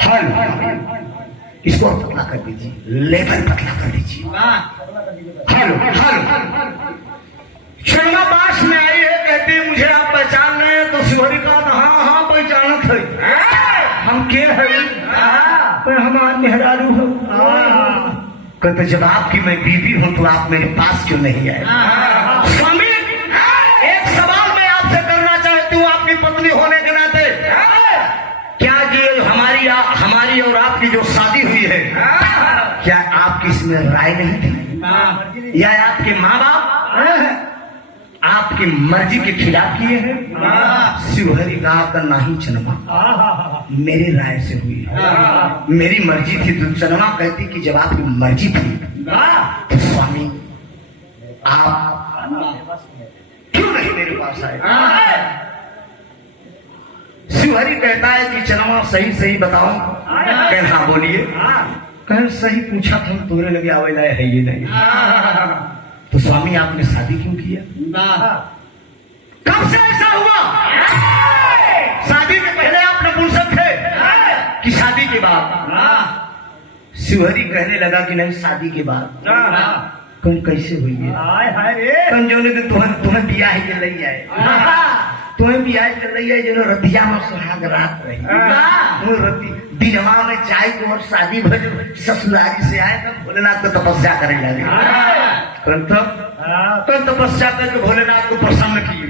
हल इसको और पतला कर दीजिए, लेवल पतला कर दीजिए। हल हल चंदवा पास में आई है, कहती है मुझे आप पहचान रहे हैं? तो शिवहरी कहा हाँ हाँ पहचानत है। हम के है? हमारे मेहरारू हो। कहते जब आपकी मैं बीवी हूं तो आप मेरे पास क्यों नहीं आए? स्वामी एक सवाल मैं आपसे करना चाहती हूँ, आपकी पत्नी होने के नाते, क्या ये हमारी और आपकी जो शादी हुई है, क्या आपकी इसमें राय नहीं थी? या आपके माँ बाप आपकी मर्जी के खिलाफ किए हैं? शिवहरी का आपका नहीं चनमा मेरी राय से हुई है, मेरी मर्जी थी। तो चनमा कहती कि जब आपकी मर्जी थी तो स्वामी आप क्यों नहीं मेरे पास आए? शिवहरी कहता है कि चनमा सही सही बताओ। कह हाँ बोलिए। कह सही पूछा था, तोरे लगे आवे लाए है ये नहीं। तो स्वामी आपने शादी क्यों किया? कब से ऐसा हुआ? शादी के पहले आप नपुंसक थे कि शादी के बाद? शिवहरी कहने लगा कि नहीं, शादी के बाद। कौन कैसे हुई है? कौन जो ने तुम्हें बिया है के लई आए, तुम्हें बिया के लई आए जो रतिया में सुहाग रात रही, रति दिनवा में चाय को और शादी भज ससुरारी से आए तब भोलेनाथ को तपस्या करे लगे। तो तपस्या करके भोलेनाथ को प्रसन्न किए।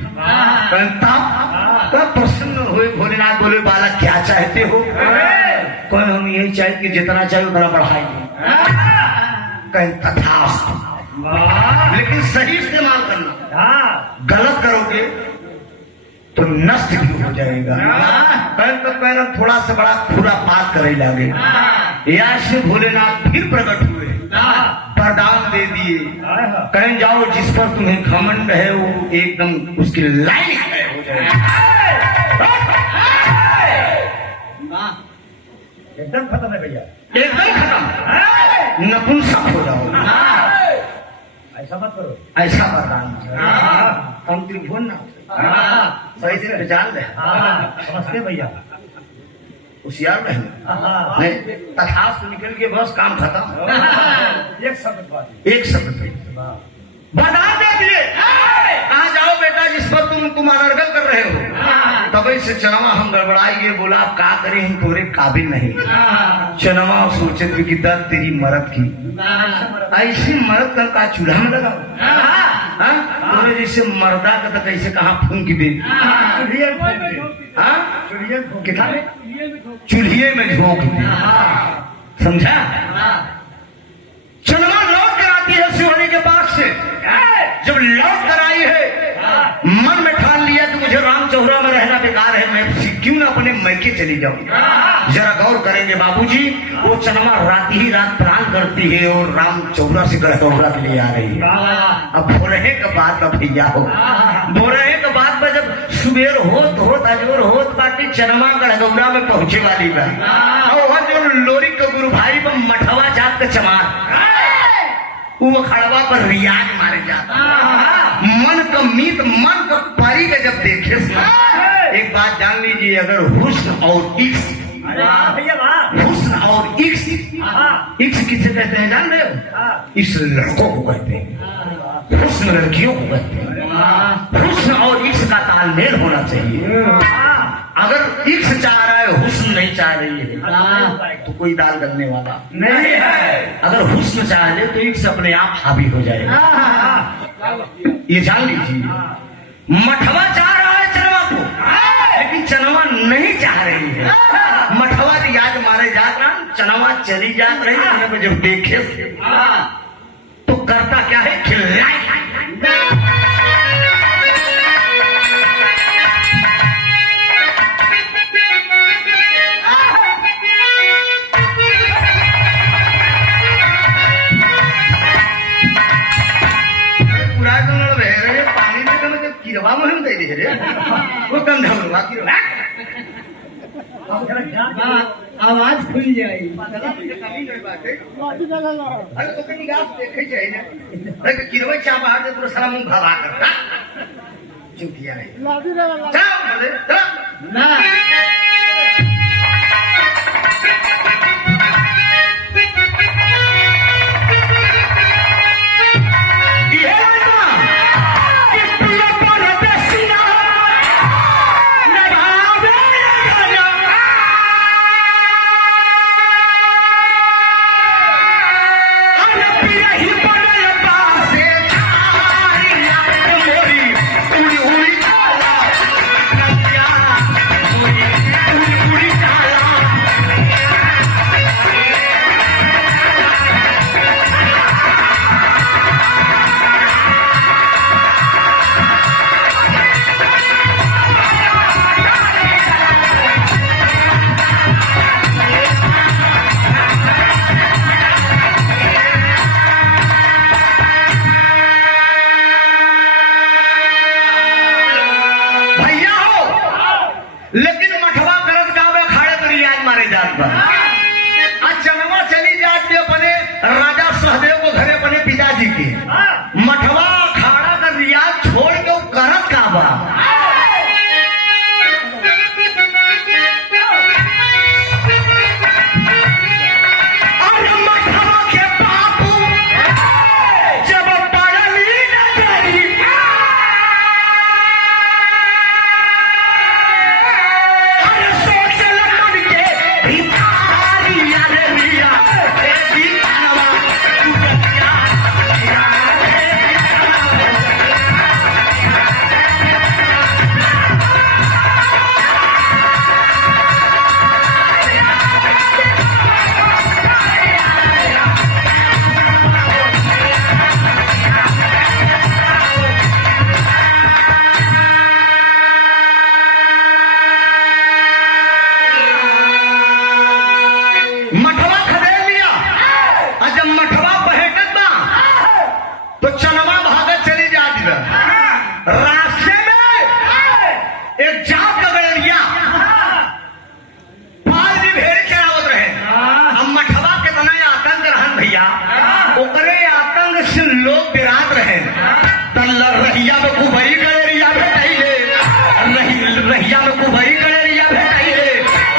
तब प्रसन्न हुए भोलेनाथ, बोले बालक क्या चाहते हो? कोई हम यही चाहते कि जितना चाहिए उतना बढ़ाइए। कहीं तथास्तु, लेकिन सही इस्तेमाल करना, गलत करोगे तो नष्ट भी हो जाएगा। पहले थोड़ा सा बड़ा पूरा पात करे लगे। या से भोलेनाथ फिर प्रकट हुए, वरदान दे दिए, कहीं जाओ जिस पर तुम्हें घमंड है वो एकदम उसकी लाइन हो जाएगी, एकदम खत्म है भैया, एकदम खत्म, नपुंसक हो जाओ। ऐसा मत करो, ऐसा वरदान हम त्रिभुवन ना सही से पहचान ले। समझते भैया, होशियार नहीं तथास्तु निकल के बस काम खत्म। एक शब्द बात, एक शब्द बता दे दिए, कहा जाओ बेटा जिस पर तुम अनर्गल कर रहे हो। तभी से चनवा हम गड़बड़ाइए, बोला आप का करें, हम तोरे काबिल नहीं। चनवा सोचे थे कि दर्द तेरी मरद की, ऐसी मरद का चूल्हा में लगाओ, तोरे जैसे मर्दा का तो कैसे कहाँ फूंक दे, कितना चूल्हे में झोंक दे, समझा? चनवा लौट कर आती है शिवहरी के पास से। जब लौट कर आई है, मन में ठान लिया कि मुझे राम चौरा में रहना बेकार है, मैं क्यों ना अपने मैके चली जाऊं। जरा गौर करेंगे बाबूजी, वो चनमा रात ही रात प्लान करती है और राम चौरा से गढ़गौरा के लिए आ रही है। अब भोरहे का बात अब भैया हो, भोरहे के बाद में जब सुबेर होत अजोर होत बाटी चनमा गढ़गौरा में पहुंचे वाली बा, और वह जो लोरी के गुरु भाई पर मठवा जात के चमार वो खड़वा पर रियाज मारे जाता, मन का मीत मन का परी का जब देखे एक बात जान लीजिए, अगर हुस्न और इक्स, हुस्न और इक्स, इक्स किसे कहते हैं जान रहे हो? इस लड़कों को कहते हैं, हुस्न लड़कियों को कहते हैं। हुस्न और इक्स का तालमेल होना चाहिए। अगर इक्स चाह रहा है, हुस्न नहीं चाह रही है, तो कोई दाल गलने वाला नहीं है। अगर हुस्न चाह ले तो इक्स अपने आप हावी हो जाएगा, ये जान लीजिए। मठवा चाह रहा है चनवा को, लेकिन चनवा नहीं चाह रही है। मठवा रियाज मारे जात रहा, चनवा चली जात रही है। जब देखे तो करता क्या है, खिल्लाए ठोकन धम बाकी अब जरा ध्यान आवाज खुल जाए माटी डाला ला अरे तो कहीं निगाह से देखे जाए ना अरे किरवे चा बाहर दे तो सारा मुंह भरा कर चुटिया नहीं लाठी डाला ला चल बोले चल ना लेकिन मठवा करत गावे खाड़े तो रियाज मारे जात बा आज जनवा चली जात के अपने राजा सहदेव को घरे अपने पिताजी के मठवा खाड़ा का रियाज छोड़ के वो करत का बा मठवा खदेड़ लिया और जब मठवा बहेटत बा तो चनवा भागत चली जाती रास्ते में एक जात का गड़रिया पाल भी भेड़ चरावत रहे अब मठवा के तना आतंक रहन भैया ओकरे आतंक से लोग बिरात रहे तल रहिया में कुबई गड़रिया भेटाइले रहिया में कुबई गड़रिया भेटाइले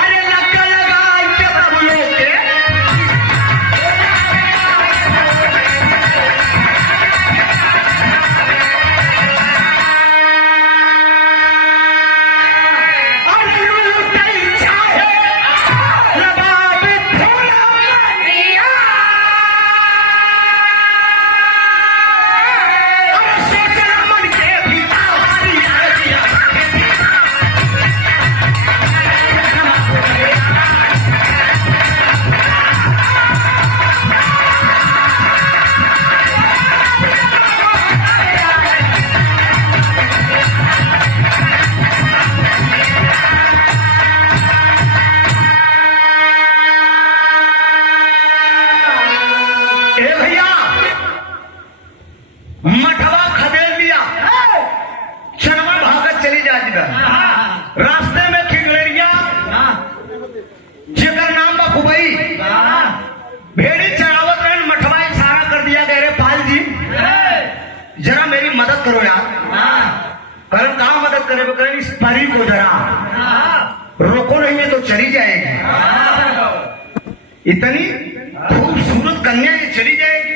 अरे लगा लगा के तब लोग के मठवा खदेड़ लिया चनवा भागत चली जाती रास्ते में खिगड़िया जेकर नाम बा कुबई भेड़ी चरावत रहे मठवा इशारा कर दिया कह रहे पाल जी जरा मेरी मदद करो यार करण कहा मदद करे करण इस परी को जरा रोको नहीं है तो चली जाएगी इतनी खूबसूरत कन्या ये चली जाएगी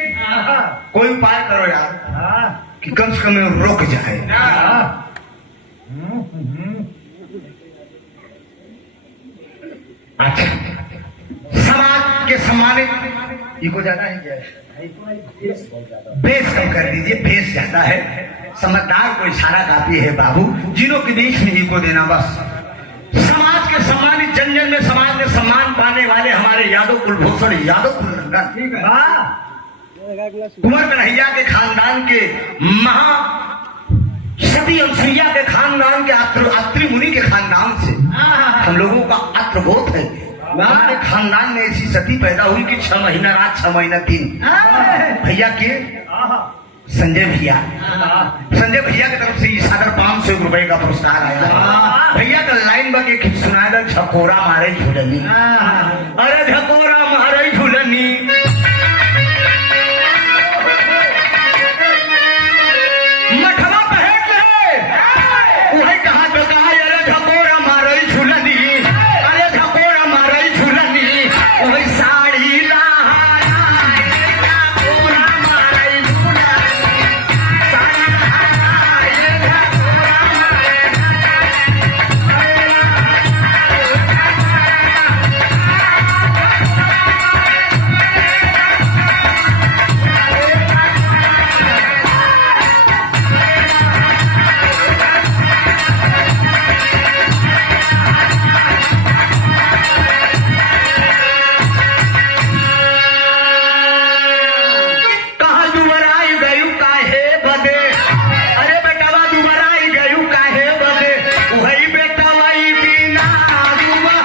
कोई उपाय करो यार कि कम से कम ये रुक जाए अच्छा समाज के सम्मानित इको ज्यादा है क्या बेस कम कर दीजिए बेस ज्यादा है समझदार को इशारा काफी है बाबू जिनों के बीच में इको देना बस समाज के सम्मानित जन जन में समाज में सम्मान पाने वाले हमारे यादव कुलभूषण यादव कुलरंगन कुंवर कन्हैया के खानदान के महा सती अंसैया के खानदान के अत्रि मुनि के खानदान से हम लोगों का अत्रगोत है हमारे खानदान में ऐसी सती पैदा हुई कि 6 महीना रात 6 महीना दिन भैया के संजय भैया। संजय भैया की तरफ से इस सादर 500 रुपए का पुरस्कार आया है। भैया का लाइन बके खिंच सुनाया था, झकोरा मारे झूलनी, अरे झकोरा मारे झूलनी, मठवा पहट ले वही कहा तो कहा, अरे झकोरा मारे झूलनी, अरे झकोरा मारे झूलनी, वही साड़ी लहारा, झकोरा मारे झूलनी, साड़ी लहारा, झकोरा कहा दुबराई गयू काहे बदे, अरे बेटवा दुबराई गयू काहे बदे, वही बेटवाई बिना दुबा,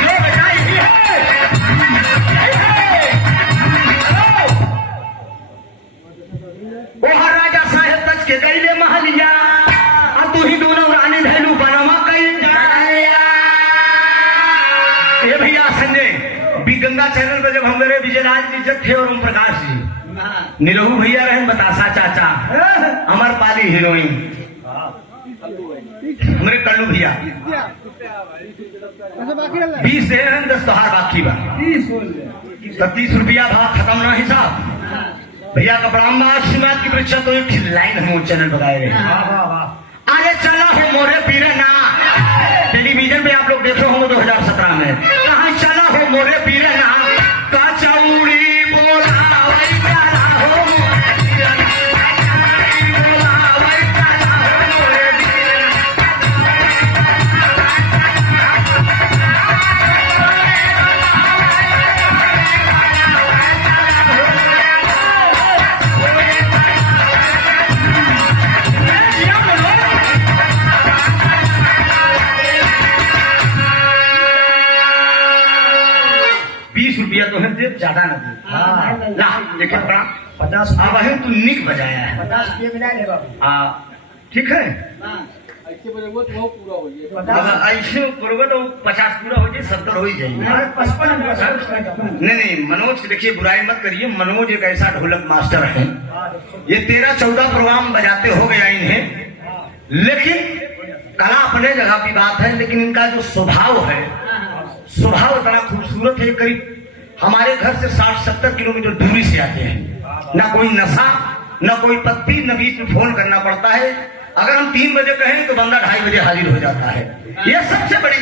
ये बेटाई ही है। ओहर राजा साहेब तज के गईले महलिया, आ तू ही दोनों रानी धैलू बनवा कई जाया। ये भैया संजय बी गंगा चैनल पर जब हम गए, विजयराज जी जब थे और ओम प्रकाश जी, निरहू भैया रहे, बतासा चाचा, अमर पाली हीरोइन, हमारे कल्लू भैया, 20 दे रहे हैं, 10 तोहार बाकी बा, 30 रुपया भाव खत्म ना हिसाब। भैया का बड़ा आशीर्वाद की परीक्षा तो एक लाइन हम चैनल बताए रहे। अरे चला हो मोरे पीरना, टेलीविजन पे आप लोग देख रहे हो 2017 में, कहा चला हो मोरे पीरना, का चौड़ी बोला वही चला हो मोरे पीरना, चौड़ी बोला वही चला हो मोरे पीरना। रुपया तो है दे, ज्यादा न दे। ला देखिए बड़ा 50 अब है तू निक बजाया है। 50 रुपये मिला ले बाबू। ठीक है, ऐसे बोलेंगे तो वो पूरा हो गया। अब ऐसे करोगे तो 50 पूरा हो जाए, 70 हो ही जाएगी। 55 नहीं नहीं, मनोज देखिए बुराई मत करिए, मनोज एक ऐसा ढोलक मास्टर है, ये 13-14 प्रोग्राम बजाते हो गया इन्हें, लेकिन कला अपने जगह की बात है, लेकिन इनका जो स्वभाव है, स्वभाव इतना खूबसूरत है। करीब हमारे घर से 60-70 किलोमीटर दूरी से आते हैं, ना कोई नशा ना कोई पत्ती, न बीच में फोन करना पड़ता है। अगर हम 3 बजे कहें तो बंदा 2:30 बजे हाजिर हो जाता है। ये सबसे बड़ी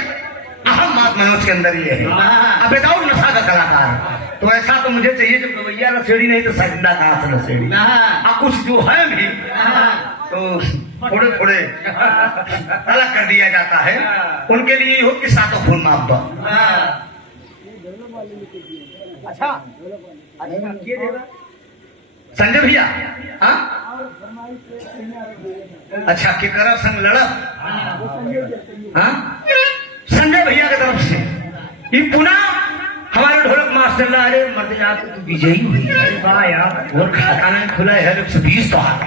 अहम बात मनोज के अंदर ये है। अब विदाउट नशा का कलाकार, तो ऐसा तो मुझे चाहिए जब गवैया रसेड़ी नहीं तो सजदा कहाँ से रसेड़ी। अब कुछ जो है भी तो थोड़े थोड़े अलग कर दिया जाता है, उनके लिए हो कि सातों फूल माप दो। अच्छा ये देगा संजय भैया, हाँ अच्छा केकरा संग लड़ब, हाँ संजय भैया की तरफ से ये पुनः हमारे ढोलक मास्टर ला, अरे मर्द जात तू विजयी हुई यार और खाता नहीं खुला है 120 तो हाथ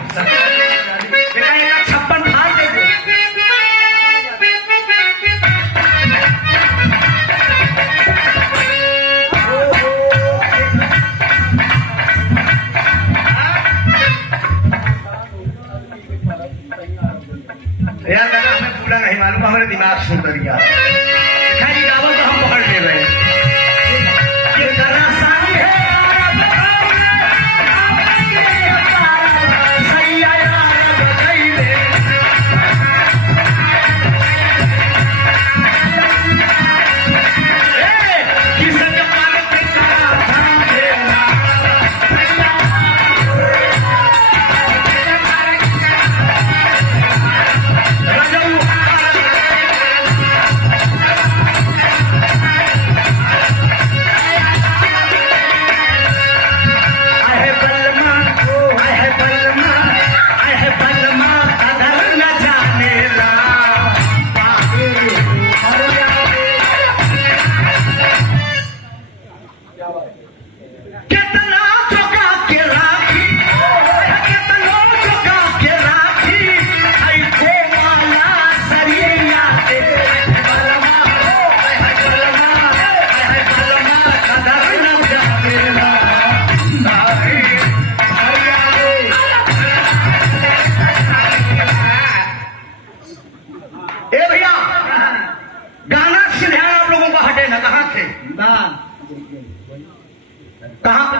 56 फाड़ दे दे। यार दादा हमें पूरा नहीं मालूम, हमारे दिमाग सुन कर गया खाली गावत तो हम पकड़ ले रहे हैं।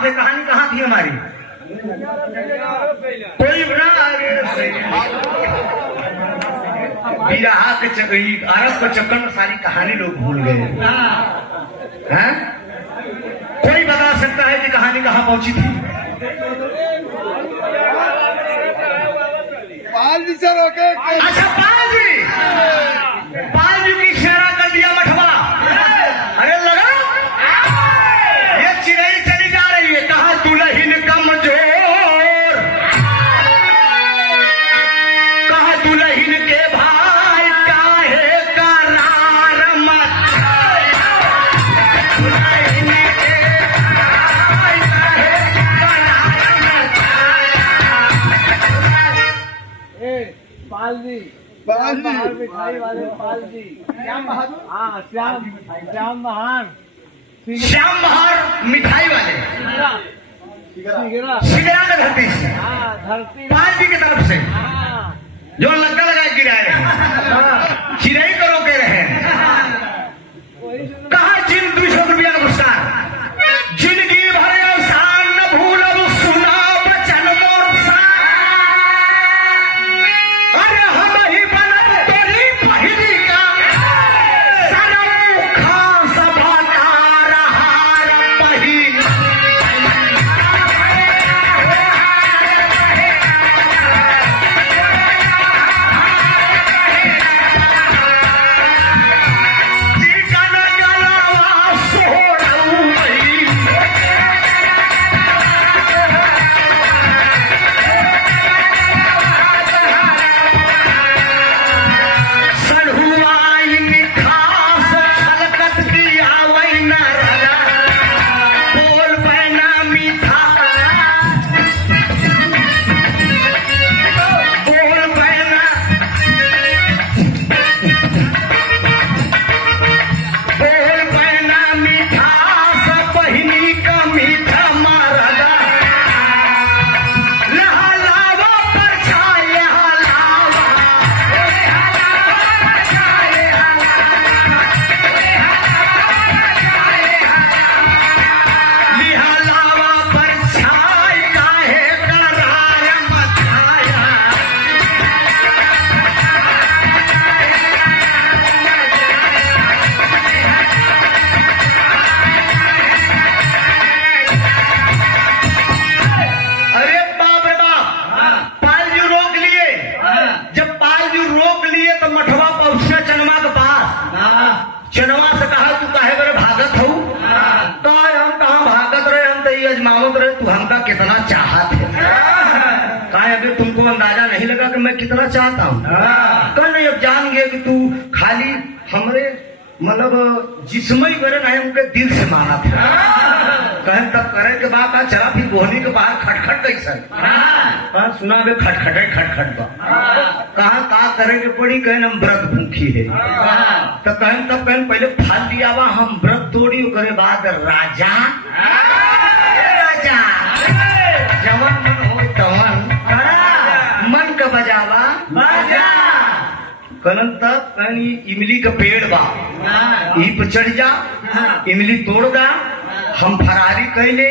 थे, कहानी कहाँ थी हमारी? कोई बना बिरहा के चकई अरब के चक्कर में सारी कहानी लोग भूल गए हैं। कोई बता सकता है कि कहानी कहाँ पहुंची थी? पाल जी से रोके अच्छा पाल जी की इशारा कर दिया मठवा। अरे लगा ये चिड़ै चली जा रही है, कहा दुल्हन कमजोर, कहा दुल्हन के भाई काहे करार मत, दुल्हन के भाई काहे करार मत। पाल जी पाल जी मिठाई वाले पाल जी, श्याम बहादुर, हाँ श्याम बहार, श्याम बहार मिठाई वाले सिगरा, सिगरा का धरती से हाँ धरती, पाल जी की तरफ से हाँ जो लगा लगा गिराए रहे, चिड़ै को रोके रहे। वही सुनो। कहा जिन 200 रुपया पुरस्कार, जिंदगी भर एहसान न भूलब, सुना बचन मोर सा। अरे हम ही बनब तोरी पहिली का, सनम खां सभा का रहार पहिली। चिकन गलावा सोहरौई, सढ़ुआई मिठास छलकत दियावै न रला, बोल पैना मीठा, बोल पैना, बोल पैना मिठास पहिनी का मीठा मारला, लहलावा पर छाया लावा, लिहलावा पर छाय काहे करार मचाया। अरे बाप रे बाप, पालजू रोक लिए। जब पालजू रोक लिए तो मठवा पहुंचा चनवा के पास। चनवा से कहा तू काहे बरे भागत हो? कहा हम कहाँ भागत रहे, हम तो ये अजमावत रहे तू हमका कितना चाहत है। कहा अभी तुमको अंदाजा नहीं लगा कि मैं कितना चाहता हूँ? कहा नहीं अब जान गए कि तू खाली हमरे मतलब जिस्म ही करे नहीं, उनके दिल से माना था। कहे तब करे के बाद का चला फिर गोहनी के बाहर खटखट कैसा हाँ सुना बे खटखट बा। कहा का करे के पड़ी, कहे हम व्रत भूखी है। तब कहे पहले फल दिया बा, हम व्रत तोड़ी, करे बाद राजा राजा जवन मन हो तवन मन का बजावा बाजा। कनन तब कहीं इमली का पेड़ बा, ई पे चढ़ जा, इमली तोड़ दा, हम फरारी कैले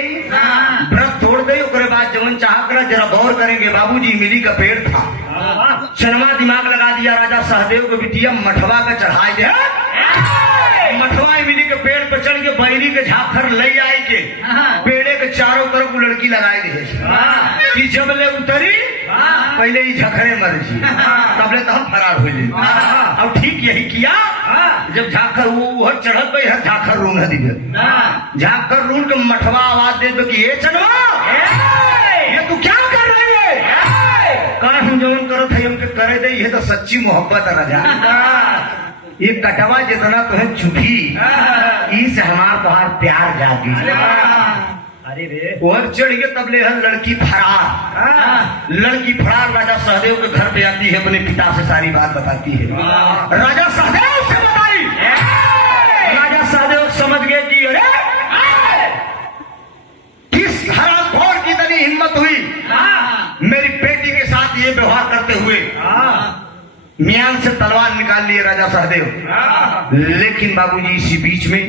व्रत तोड़ गई। उसके बाद जवन चाह कर जरा गौर करेंगे, बाबूजी इमली का पेड़ था। चनवा दिमाग लगा दिया, राजा सहदेव को बिटिया मठवा का चढ़ाई दे। मठवा इमली के पेड़ पर चढ़ के बैरी के झाखर ले आए के पेड़े के चारों तरफ लड़की लगाई दे कि जब ले उतरी पहले ही झखरे मर जी, तब ले तो हम फरार हो जाए। अब ठीक यही किया, जब झाखर वो चढ़ल पे झाखर रून दिखे, झाखर रून के मठवा आवाज दे दो कि ये चनवा ये तू क्या कर रही है? कहा हम जवन करत है हमके करे दे, ये तो सच्ची मोहब्बत है राजा। ये कटवा जितना तो है चुभी, इस हमार तोहार प्यार जागी। अरे रे और चढ़ के तब ले लड़की फरार। लड़की फरार राजा सहदेव के घर पे आती है, अपने पिता से सारी बात बताती है। राजा सहदेव से बताई, राजा सहदेव समझ गए कि अरे किस हरामखोर की तनी हिम्मत हुई मेरी बेटी के साथ ये व्यवहार करते हुए। म्यान से तलवार निकाल लिए राजा सहदेव, लेकिन बाबूजी इसी बीच में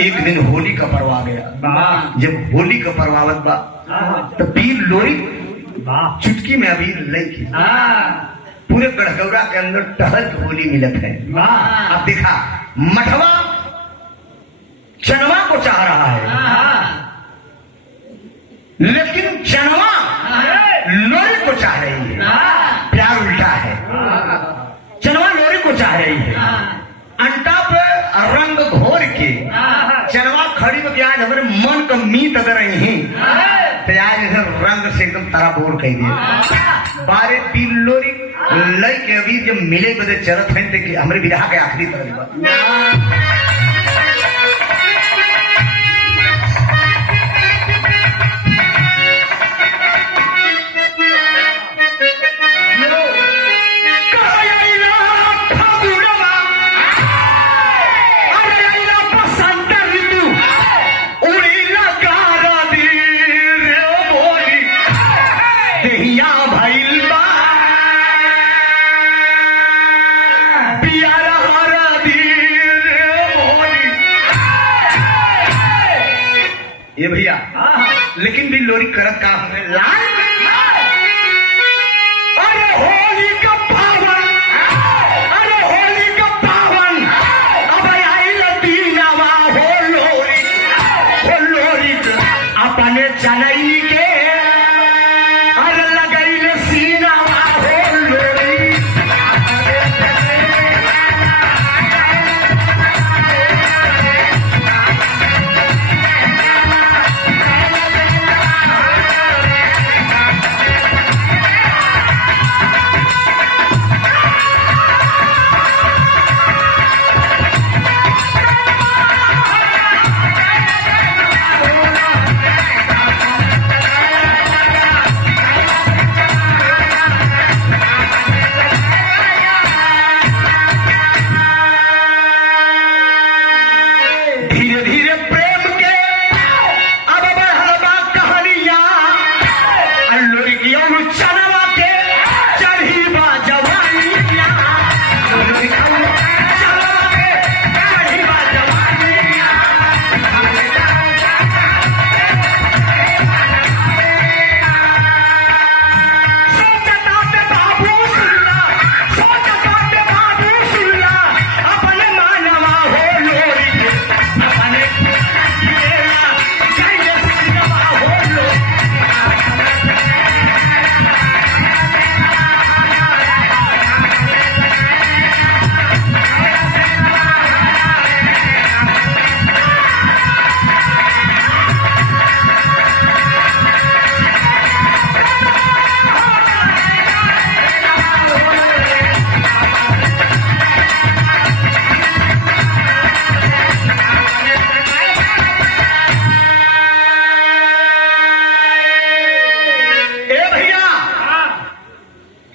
एक दिन होली का पर्व आ गया। वाह जब होली का पर्व आवत बा तो वीर लोरी वाह चुटकी में अभी लेके पूरे गढ़गौरा के अंदर टहल के होली मिलत है। वाह अब देखा मठवा चनवा को चाह रहा है, लेकिन चनवा लोरी को चाह रही है। प्यार उल्टा है, चनवा लोरी को चाह रही है। अंटा पे रंग घोर के चनवा खड़ी में आज हमारे मन का मीत अगर नहीं तो आज इधर रंग से एकदम तारा बोर कह दिया। बारे पीर लोरी लई के अभी जब मिले बदे चरत है कि हमारे विवाह के आखिरी तरह ये भैया। लेकिन भी लोरी करत का हमें लाल अरे होली का पावन, अरे होली का पावन अब आई लतीनावा हो लोरी अपने चनई के अरे लगई सीनावा हो लोरी।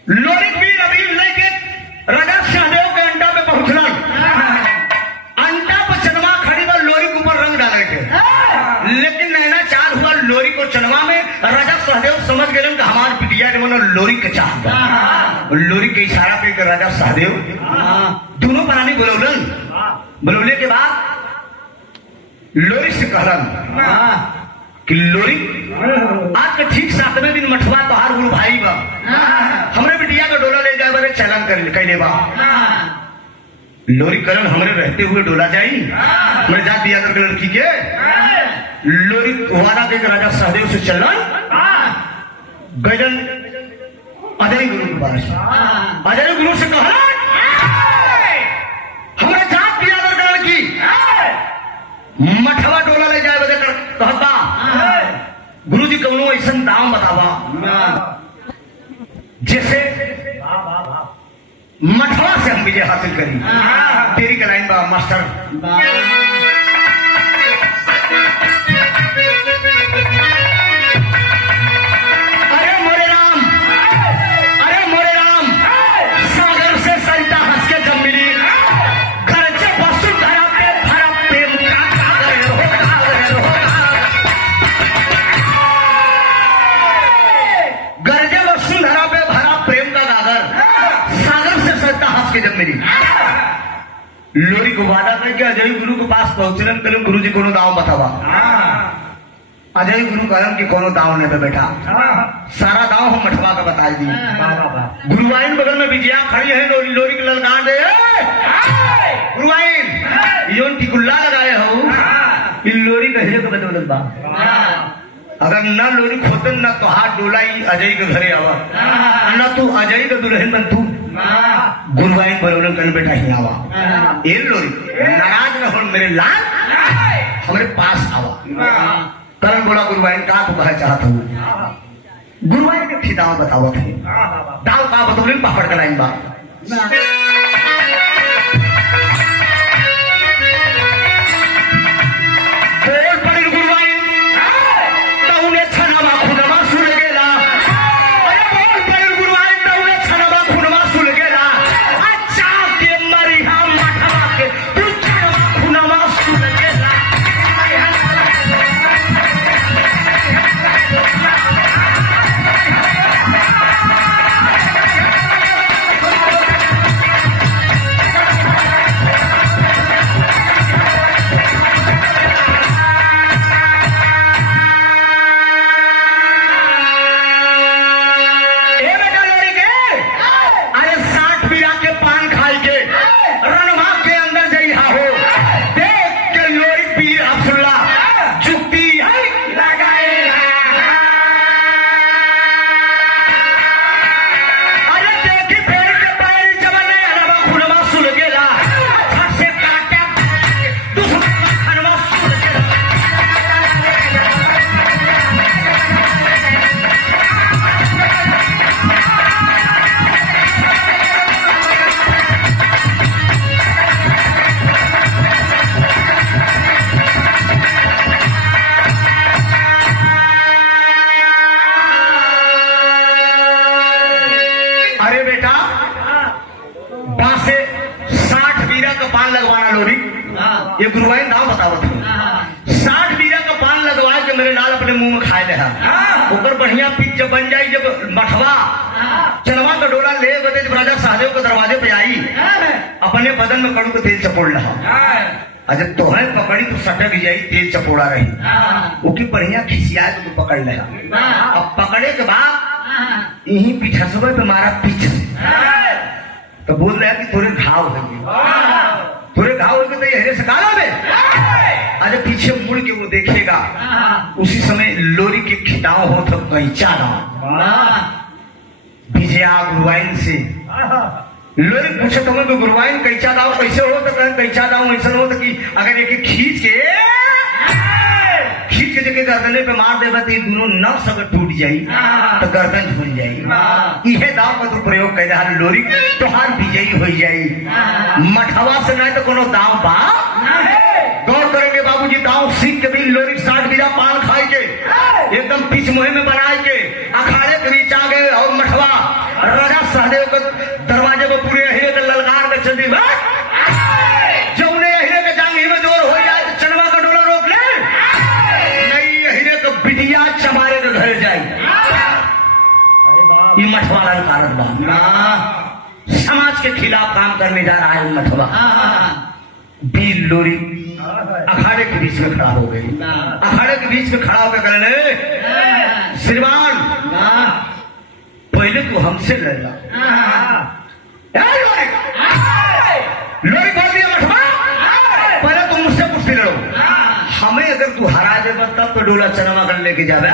लोरिक भी अभी लेके राजा सहदेव के अंडा पे पहुंचना। अंडा पर चनवा खड़ी पर लोरी के ऊपर रंग डाले थे, लेकिन नैना चार हुआ लोरी को चनवा में। राजा सहदेव समझ गए कि हमारे पिटिया ने मनो लोरी के चाह। लोरी के इशारा पे राजा सहदेव दोनों प्राणी बोलौलन। बोलौले के बाद लोरी से कहलन कि लोरी आज के ठीक 7वें दिन मठवा तोहार गुरु भाई बा, हमरे बिटिया का डोला ले जाए बड़े चलन कर कैले बा। लोरी करण हमरे रहते हुए डोला जाई, हमरे जात दिया करके लड़की के। लोरी वादा देकर राजा सहदेव से चलन गजन अजय गुरु के पास। अजय गुरु से कहला हमरे जात दिया करके लड़की मठवा डोला ले जाए बदे कहता गुरु जी कौनो ऐसा दाम बतावा जैसे मठवा से हम विजय हासिल करी। तेरी का लाइन बा मास्टर। अरे मोरे राम, अरे मोरे राम, सागर से सरिता हंस के जब मिली घर से वसुंधरा पे भरा प्रेम का कागर हो। गर्जे वसुंधरा पे भरा प्रेम का गागर सागर से सरिता हंस के जब मिली। लोरी को वादा करके अजय गुरु के पास पहुंचलन कल गुरु जी कोनो दाव बतावा। अजय गुरु कहलन कि कोनो दाव नहीं बेटा, सारा दाव हम मठवा का बताई दी। गुरुवाइन बगल में विजया खड़ी है, लोरी के ललकार दे, गुरुवाइन योन टिकुल्ला लगाए हो इन लोरी कहे को बदौलत बा। अगर न लोरी खोतन न तो हाथ डोलाई अजय के घरे आवा, न तू अजय का दुल्हन बन तू। गुरुवाइन बोलन कल बेटा ही आवा, ये लोरी नाराज न हो मेरे लाल हमारे पास आवा। करण बोला गुरुवाइन का तू कहा चाहता हूँ। गुरुवाइन के फिदाव बतावत है, दाव का बतौलिन पापड़ का लाइन बा। ये गुरुवाइन दाव बतावत है, 60 बीरा का पान लगवा के मेरे लाल अपने मुंह में खाए ले ऊपर बढ़िया पीक जब बन जाई, जब मठवा चनवा का डोला ले बदे जब राजा सहदेव के दरवाजे पे आई, अपने बदन में कड़ू के तेल चपोड़ रहा। जब तो है पकड़ी तो सटक जाई, तेल चपोड़ा रही, वो की बढ़िया खिसिया तो पकड़ ले। अब पकड़े के बाद यही पीछसवे पे मारा पीछे से, तो बोल रहा कि थोड़े घाव हो गए, थोड़े घाव हो गए तो ये सकाला में आज पीछे मुड़ के वो देखेगा, उसी समय लोरी के खिदाव हो तो कैचा विजया गुरुवाइन से लोरी पूछे तुम्हें तो गुरुवाइन कैचा दाव कैसे हो, तो कहें कैचा दाव ऐसा हो तो कि अगर एक खींच के जगह गर्दने पे मार देगा तो ये दोनों नस अगर टूट जाई तो गर्दन झूल जाई। यह दाव का तो प्रयोग कर रहा लोरी तोहार विजयी हो जाई। मठवा से नहीं तो कोनो दाव बा। गौर करेंगे बाबूजी, दाव सीख के भी लोरी 60 बीरा पान खाई के एकदम पीछ मुहे में बनाए के अखाड़े के बीच आ गए और मठवा राजा सहदेव के दरवाजे में पूरे हीरे के ललकार के चल दी। जौने हीरे के जांग ही में जोर हो जाए तो चनवा का डोला रोक ले, नहीं हीरे के बिटिया चमारे के घर जाए। ये मठवा ललकार समाज के खिलाफ काम करने जा रहा है मठवा। बीर लोरी अखाड़े के बीच में खड़ा हो गई, अखाड़े के बीच में खड़ा होकर कहने श्रीमान पहले तो हमसे लड़ना। लोरी बोल दिया मठवा पहले तुम मुझसे कुश्ती लड़ो, हमें अगर तू हरा दे तब तो डोला चनवा कर लेके जावे।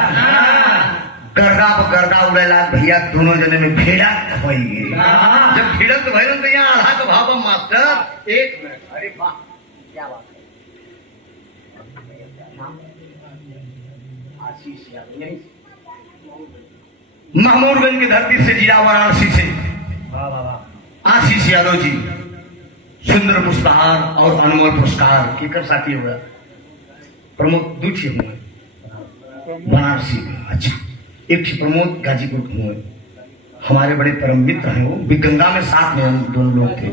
गर्दा पर गर्दा उड़ेला भैया, दोनों जने में भिड़क होगी। जब भिड़क भइल तो यहाँ आधा का भाव मास्टर एक मिनट। अरे वाह क्या बात है, आशीष यादव महमूदगंज की धरती से, जिला वाराणसी से आशीष यादव जी सुंदर पुरस्कार और अनमोल पुरस्कार केकर साथी हुआ प्रमुख दूसरी हुए बनारसी में। अच्छा, एक प्रमोद गाजीपुर हुए, हमारे बड़े परम मित्र हैं, वो भी गंगा में साथ में हम दोनों लोग थे।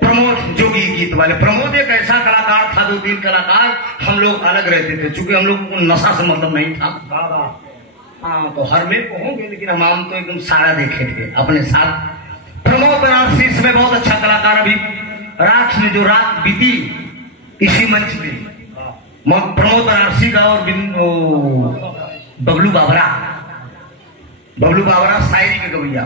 प्रमोद जोगी गीत वाले, प्रमोद एक ऐसा कलाकार था, 2-3 कलाकार हम लोग अलग रहते थे, चूंकि हम लोग को नशा से मतलब नहीं था। हाँ तो हर में को होंगे, लेकिन हम तो एकदम सारा देखे थे अपने साथ। प्रमोद बनारसी में बहुत अच्छा कलाकार, अभी रात में जो रात बीती इसी मंच पे प्रमोद बनारसी का और बबलू बाबरा शायरी के गवैया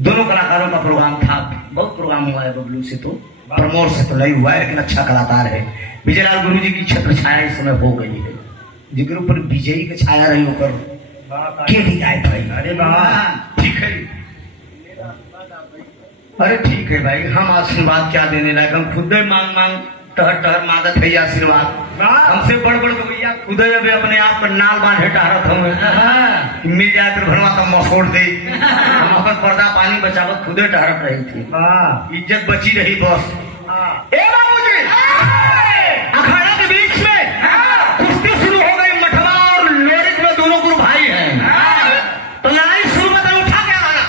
दोनों कलाकारों का प्रोग्राम था। बहुत प्रोग्राम हुआ है बबलू से, तो प्रमोद से तो नहीं हुआ है, लेकिन अच्छा कलाकार है। विजयलाल गुरु जी की छत्र छाया इस समय हो गई है, जिनके ऊपर विजयी की छाया रही होकर के भी आए भाई। अरे वाह, ठीक है, अरे ठीक है भाई, हम आशीर्वाद क्या देने लायक, हम खुद मांग मांग टहर टहर मांगत है आशीर्वाद। हमसे बड़ बड़ भैया खुद जब अपने आप पर नाल बांधे टहरत हूँ, मिल जाए तो भरवा का मसोड़ दे, हम अपन पर्दा पानी बचावत खुदे टहरत रही थी, इज्जत बची रही बस। ए बाबूजी, अखाड़ा के बीच में कुश्ती शुरू हो गई, मठवा और लोरिक में दोनों गुरु भाई हैं, तो लड़ाई शुरू में उठा के आना।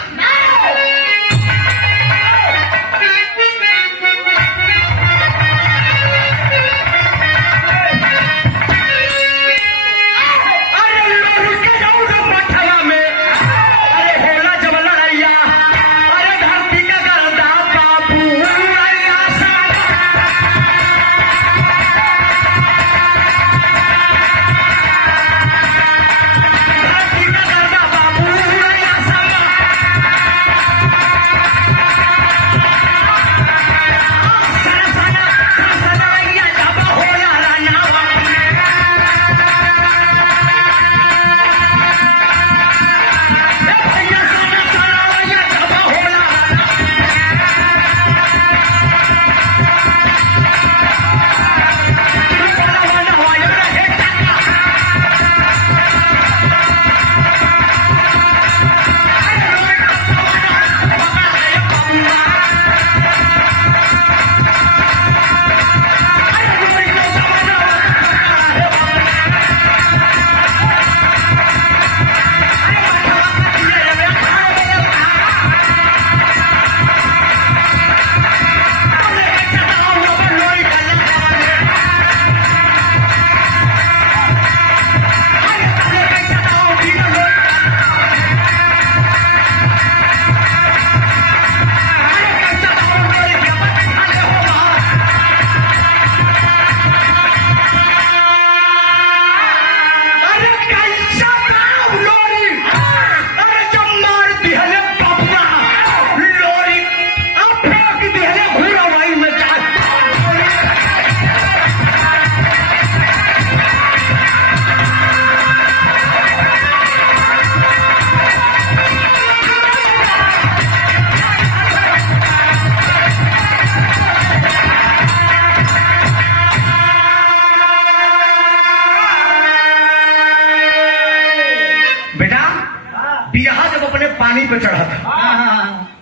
पानी पे चढ़ा था,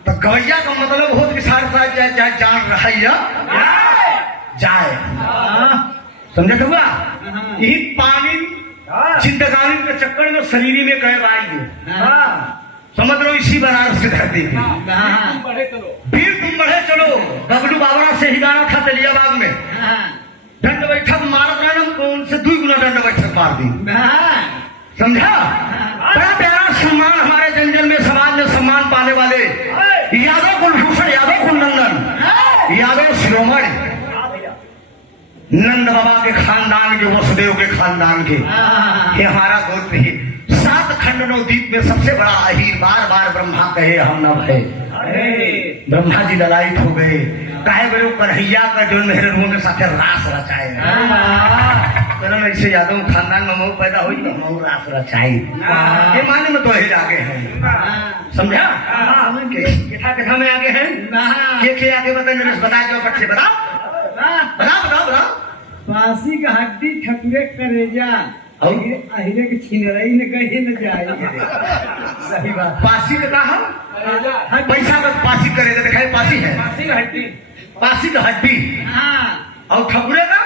तो गवैया का मतलब हो कि सारा जाए जान रहा जाए, समझे हुआ? यही पानी जिंदगानी के चक्कर में शरीर में कहे आई, समझ लो इसी बनारस की धरती थी। फिर तुम बढ़े चलो, बबलू बाबरा से ही गाना था तेलियाबाग में, दंड बैठक मारत रहे, हमको उनसे 2 गुना दंड बैठक मार दी, समझा? बड़ा प्यारा सम्मान हमारे जंजल में, समाज में सम्मान पाने वाले यादव कुलभूषण, यादव कुलनंदन, यादव शिरोमणि, नंद बाबा के खानदान के, वसुदेव के खानदान के, ये हमारा गोत्र ही 7 खंड 9 द्वीप में सबसे बड़ा अहीर। बार बार ब्रह्मा कहे हम न भय, ब्रह्मा जी ललायित हो गए, कहे गए कन्हैया का जो मेहरनुओं के साथ रास रचाए, ऐसे यादव खानदान में मऊ पैदा हुई तो मऊ रास रचाई, ये माने में तो ही आगे हैं, समझा? किथा में आगे हैं, के आगे बताए नरेश, बता जो फट से बताओ। फांसी का हड्डी ठकुरे करेजा, अहिरे के छिनरई ने कहे न जाए, सही बात। पासी का कहा पैसा का पासी करेगा, दिखाए पासी है, पासी का हड्डी, और ठकुरे का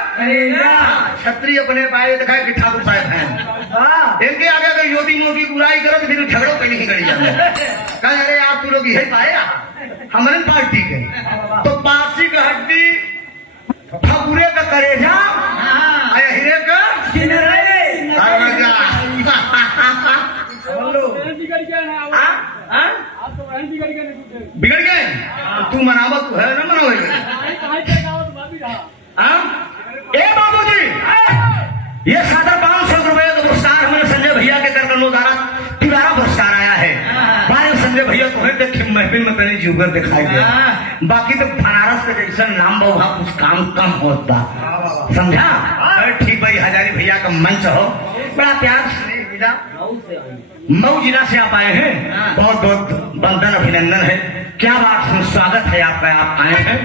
छत्री अपने पाए, दिखाए कि ठाकुर साहब हैं, इनके आगे अगर योगी मोदी बुराई करो तो फिर झगड़ों पे नहीं करी जाते, कहे अरे आप तू लोग यही पाएगा हमारे पार्टी के, तो पासी का हड्डी, ठकुरे का करेजा, अहिरे का बिगड़ गए, तू मनावत है ना, मनावे ये सादर 500 रुपए का पुरस्कार हमारे संजय भैया के कर द्वारा तिवारा पुरस्कार आया है। बारे संजय भैया को देखे महफिल में पहले जुगर दिखाई दे, बाकी तो बनारस के जैसा नाम बा वहाँ कुछ काम कम होता, समझा? ठीक भाई, हजारी भैया का मंच हो, बड़ा प्यार से मिला। मऊ जिला से आप आए हैं, बहुत बहुत वंदन अभिनंदन है। क्या बात है, स्वागत है आपका, आप आए हैं।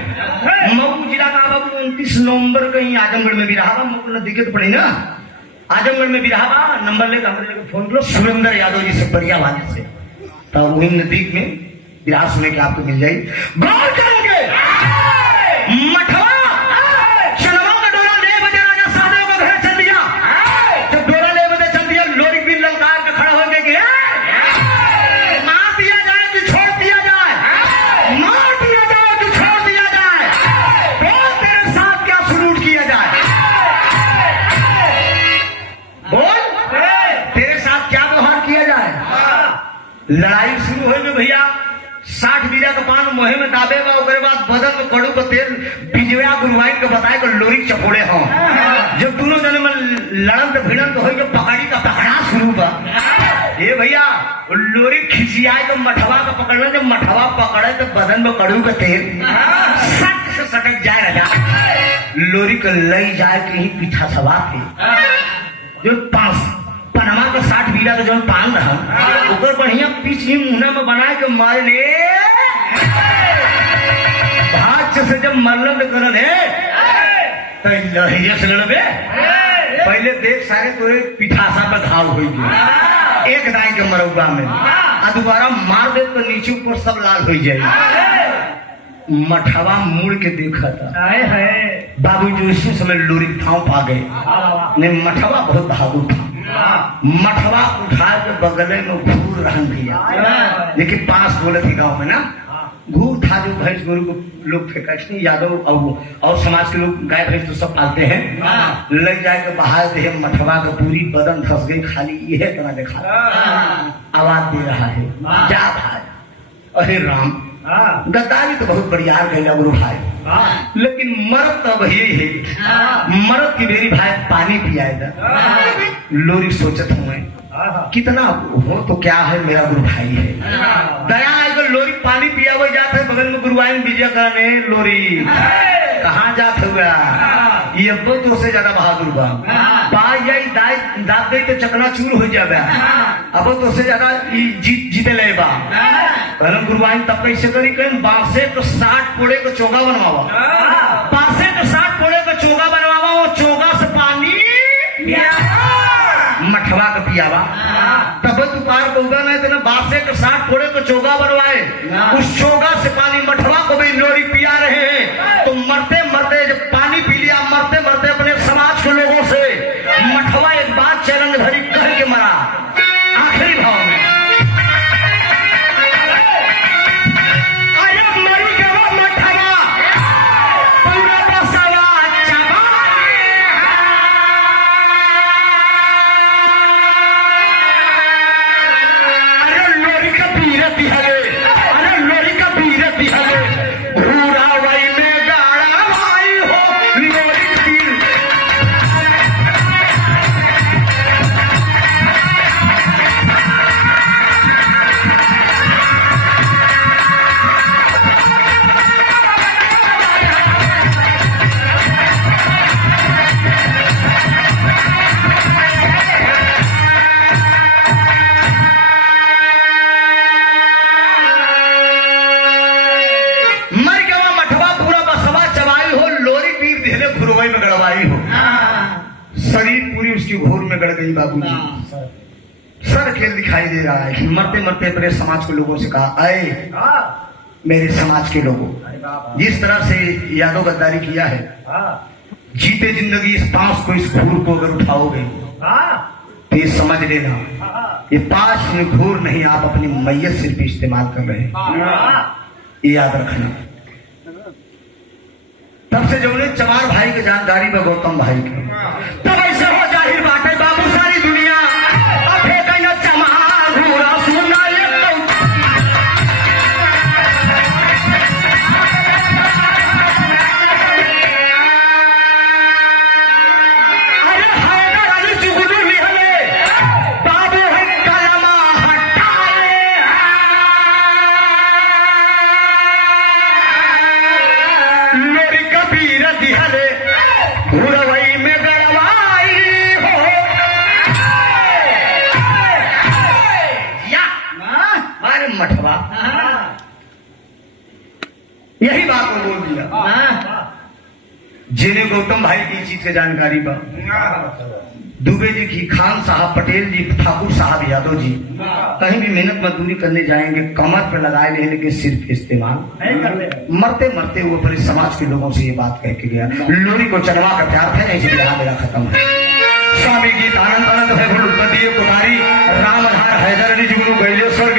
मऊ जिला का अब 29 नवंबर कहीं आजमगढ़ में भी रहा, मुझको दिक्कत पड़ी ना, आजमगढ़ में भी रहा। नंबर लेकर फोन करो सुरेंद्र यादव जी से, बढ़िया वाले से, तो वही नजदीक में बिहार सुने के आपको मिल जाएगी। गौर करेंगे मठवा चनवा का डोरा ले बजे राजा साधु का घर चल दिया। जब डोरा ले बजे चल दिया, लोरी भी ललकार के खड़ा हो गए, मार दिया जाए कि छोड़ दिया जाए, मार दिया जाए कि छोड़ दिया जाए, बोल तेरे साथ क्या सलूट किया जाए, बोल तेरे साथ क्या व्यवहार किया जाए। लड़ाई शुरू हो गई भैया, 60 बीघा का पान मोहे में दाबे बा, उसके बाद बदन में कड़ू का तेल बिजवा गुरुवाइन के बताए को लोरी चपोड़े हो। जब दोनों जने में लड़न भिड़न तो हो, पकड़ी का पकड़ा शुरू बा। ये भैया लोरी खिंचियाए तो मठवा का पकड़ना, जब मठवा पकड़े तो बदन में कड़ू का तेल सट से सटक जाए राजा, लोरी को लई जाए कहीं पीछा सवा थे। जो पनमा का 60 बीघा का जो पान रहा, ऊपर बढ़िया पीछे मुहना में बना के मारने भाग से जब मल्लम करल है तो लड़ैया से लड़बे। पहले देख सारे तोरे पिठासा पे घाव हो गए, एक दाई के मरौबा में, आ दोबारा मार दे तो नीचे ऊपर सब लाल हो जाए। मठवा मुड़ के देखा था, बाबू जो इसी समय लोरी ठाव पा गए, नहीं मठवा बहुत बहादुर था। मठवा उठा के बगले में घूर रहन दिया, लेकिन पास बोले थे गांव में ना, घूर था जो भैंस गोरू को लोग फेंकते, यादव और समाज के लोग गाय भैंस तो सब पालते हैं, लग जाए के बाहर दे, मठवा का पूरी बदन धस गई, खाली यह तरह देखा आवाज दे रहा है, जा भाई। अरे राम, गद्दारी तो बहुत बढ़िया गैला गुरु भाई, लेकिन मर्द तो वही है, मर्द की मेरी भाई पानी पियाए था। लोरी सोचत हुए कितना हो तो क्या है, मेरा गुरु भाई है, दया आएगा। लोरी पानी पिया हुआ जाता है, बगल में गुरुवाइन विजय करने, लोरी कहाँ जात हुआ, ये अब तो से ज्यादा बहादुर बा, दाद दे तो चकनाचूर हो जाए, अब तो से ज्यादा जीते ले बा। गुरुवाइन तब कैसे करी, कहीं बांसे तो 60 पोड़े को चोगा बनवावा, बांसे तो 60 पोड़े को चोगा बनवावा, वो चोगा से पानी मठवा का पियावा, तब तू कार बोगा नहीं तो ना बांसे के 60 पोड़े को चोगा बनवाए, उस चोगा से पानी मठवा को भी लोरी पिया रहे हैं। तो मरते मरते जब पानी पी लिया, मरते मरते अपने समाज के लोगों से मठवा एक बात चरण धरी कह के मरा, आखिरी भाव में घोर में गड़ गई बाबूजी। सर खेल दिखाई दे रहा है। मरते मरते अपने समाज के लोगों से कहा, आए मेरे समाज के लोगों, जिस तरह से यादव गद्दारी किया है, जीते जिंदगी इस पांच को, इस घूर को अगर उठाओगे तो ये समझ लेना, ये पांच में घूर नहीं, आप अपनी मैयत सिर्फ इस्तेमाल कर रहे हैं, ये याद रखना। तब से जो ने चमार भाई की जानकारी में गौतम भाई की, तब ऐसे हो जाहिर बात है बाबू, सारी दुनिया चमार घूरा सुना अरे दिहले घुरवई में गड़वाई हो या मारे मठवा यही बात को बोल दिया। जिन्हें गौतम भाई की चीज की जानकारी पर दुबे जी की, खान साहब, पटेल जी, ठाकुर साहब, यादव जी कहीं भी मेहनत मजदूरी करने जाएंगे कमर पे लगाए लेने के सिर्फ इस्तेमाल। मरते मरते वो अपने समाज के लोगों से ये बात कह के गया, लोरी को चढ़वा का प्यार था ऐसे यहाँ मेरा खत्म है। स्वामी गीत आनंद आनंद है गुरुपति कुमारी रामधार हैदर अली जुगनू गैले स्वर्ग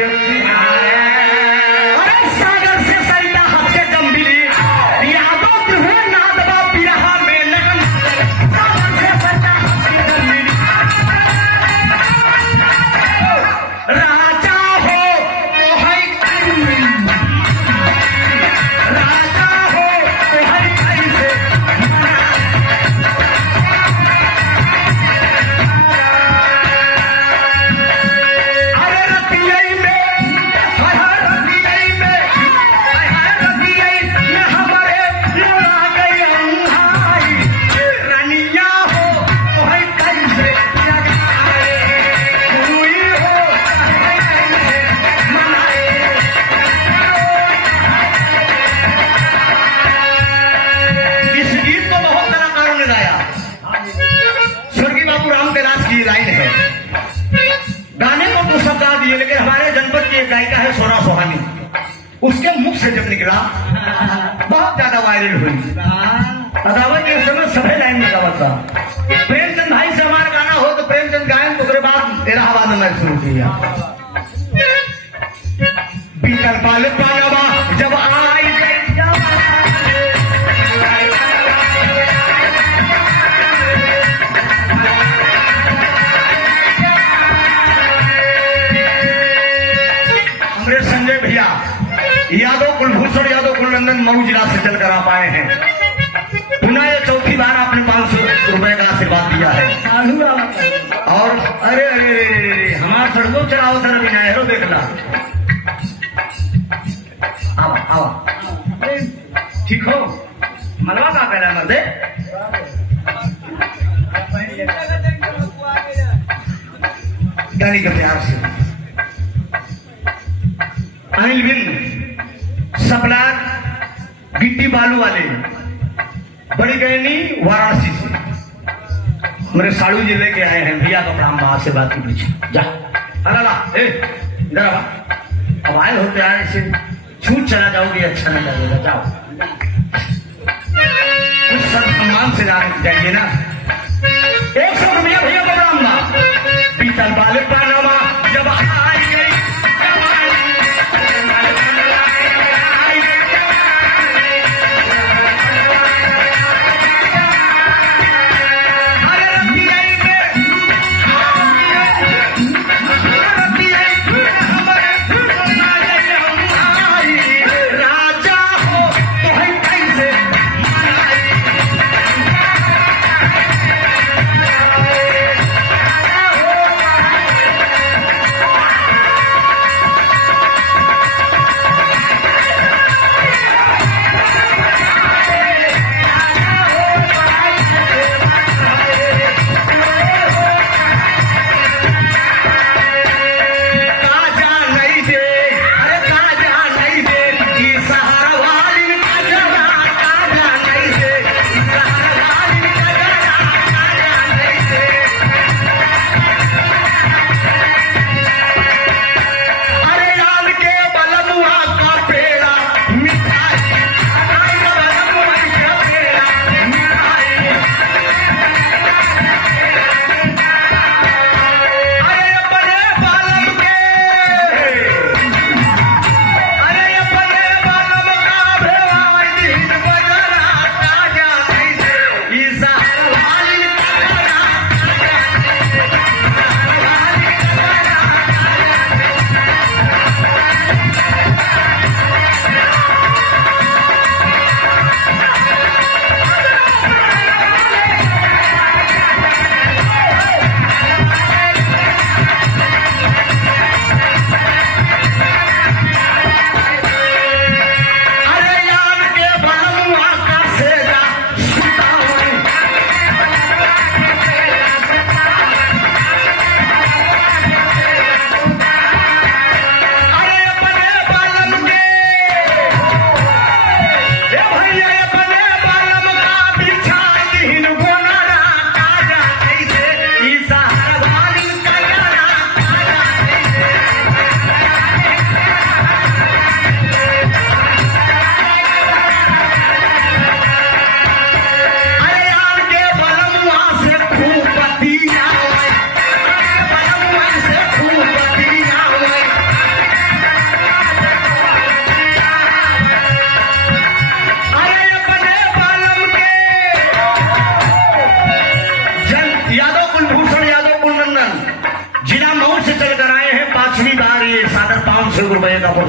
सागर से सरिता हंस के गंभीरी यादव त्रिभुवन नादवा बिरहा में लगन सागर से सरिता हंस के गंभीरी राजा हो तो है राजा हो तो है कैसे अरे रतियई में हमारे लड़ा गई अंधाई रनिया हो तो है कैसे लगाए हुई हो कैसे मनाए। इस गीत को बहुत कलाकारों ने गाया। स्वर्गीय बाबू राम कैलाश की लाइन है, गाने को तो सब गा दिए लेकिन हमारे जनपद की एक गायिका है सोना सोहानी, उसके मुख से जब निकला बहुत ज्यादा वायरल हुई। अदावत के समय सभी लाइन में गावा था। प्रेमचंद भाई से हमारा गाना हो तो प्रेमचंद गायन तो बाद इलाहाबाद में मैं शुरू किया। बीतल पाल पालवा जब आई गई हमारे संजय भैया यादव कुलभूषण यादव कुलनंदन मऊ जिला से चलकर आ पाए हैं। पुनः ये चौथी बार आपने 500 रुपए का आशीर्वाद दिया है। और अरे अरे अरे हमारा सड़कों चलाओ सर अभी नहरो देखना। आओ आओ ठीक हो मलवा का पहला मर्दे गाली के प्यार से अनिल बिंद सपनार गिट्टी बालू वाले बड़ी गैनी वाराणसी से मेरे साड़ू जी लेके आए हैं। भैया का प्रणाम बाहर से बात की पीछे जा अला ए इधर आ। अब आए होते आए से छूट चला जाओगे अच्छा नहीं लगेगा। जाओ कुछ सब सम्मान से जाइए ना। 100 रुपया भैया का प्रणाम बा पीतल वाले पानामा जब आई गई राजा हो तो है कैसे मनाई।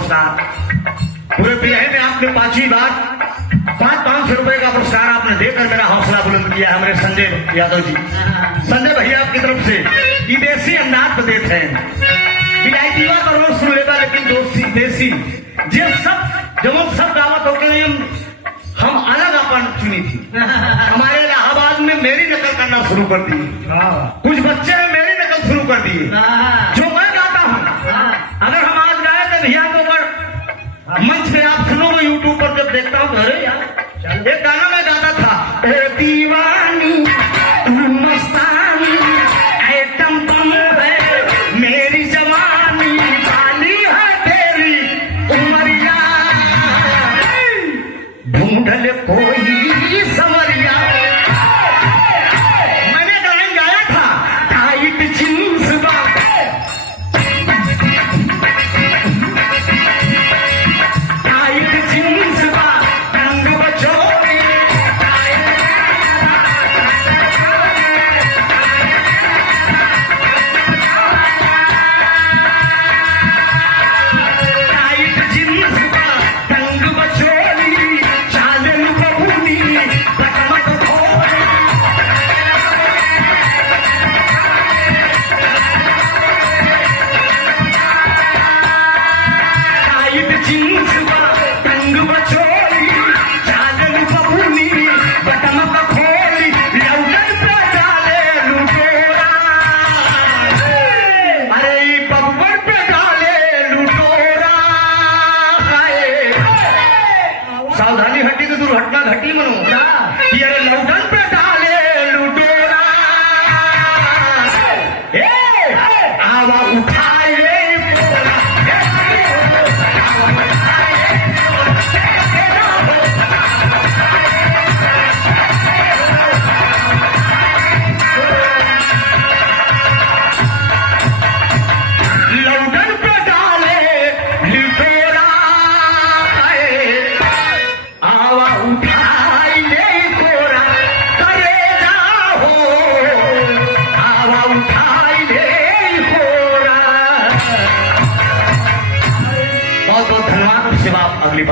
पुरस्कार। पूरे बिरहे में आपने 5वीं बार 500 रुपए का पुरस्कार आपने देकर मेरा हौसला बुलंद किया है हमारे संजय यादव जी। संजय भैया आपकी तरफ से ये देसी अंदाज पे देते हैं विलायती बात और लोग सुन लेता, लेकिन दोस्ती देसी जे सब दावत होकर हम अलग अपन चुनी थी। हमारे इलाहाबाद में मेरी नकल करना शुरू कर दी, कुछ बच्चे ने मेरी नकल शुरू कर दी। जो मैं गाता हूँ, अगर हम आज गाए तो भैया तो मंच पे आप सुनोगे, यूट्यूब पर जब देखता हूँ, अरे यार एक गाना मैं गाता था, ए दीवानी तू मस्तानी आइटम बम है मेरी जवानी काली है तेरी उमरिया ढूंढ ले कोई समरिया। मैंने गाना गाया था टाइट जींस सावधानी हटी तो दुर्घटना घटी मनो। ये लौटन पे डाल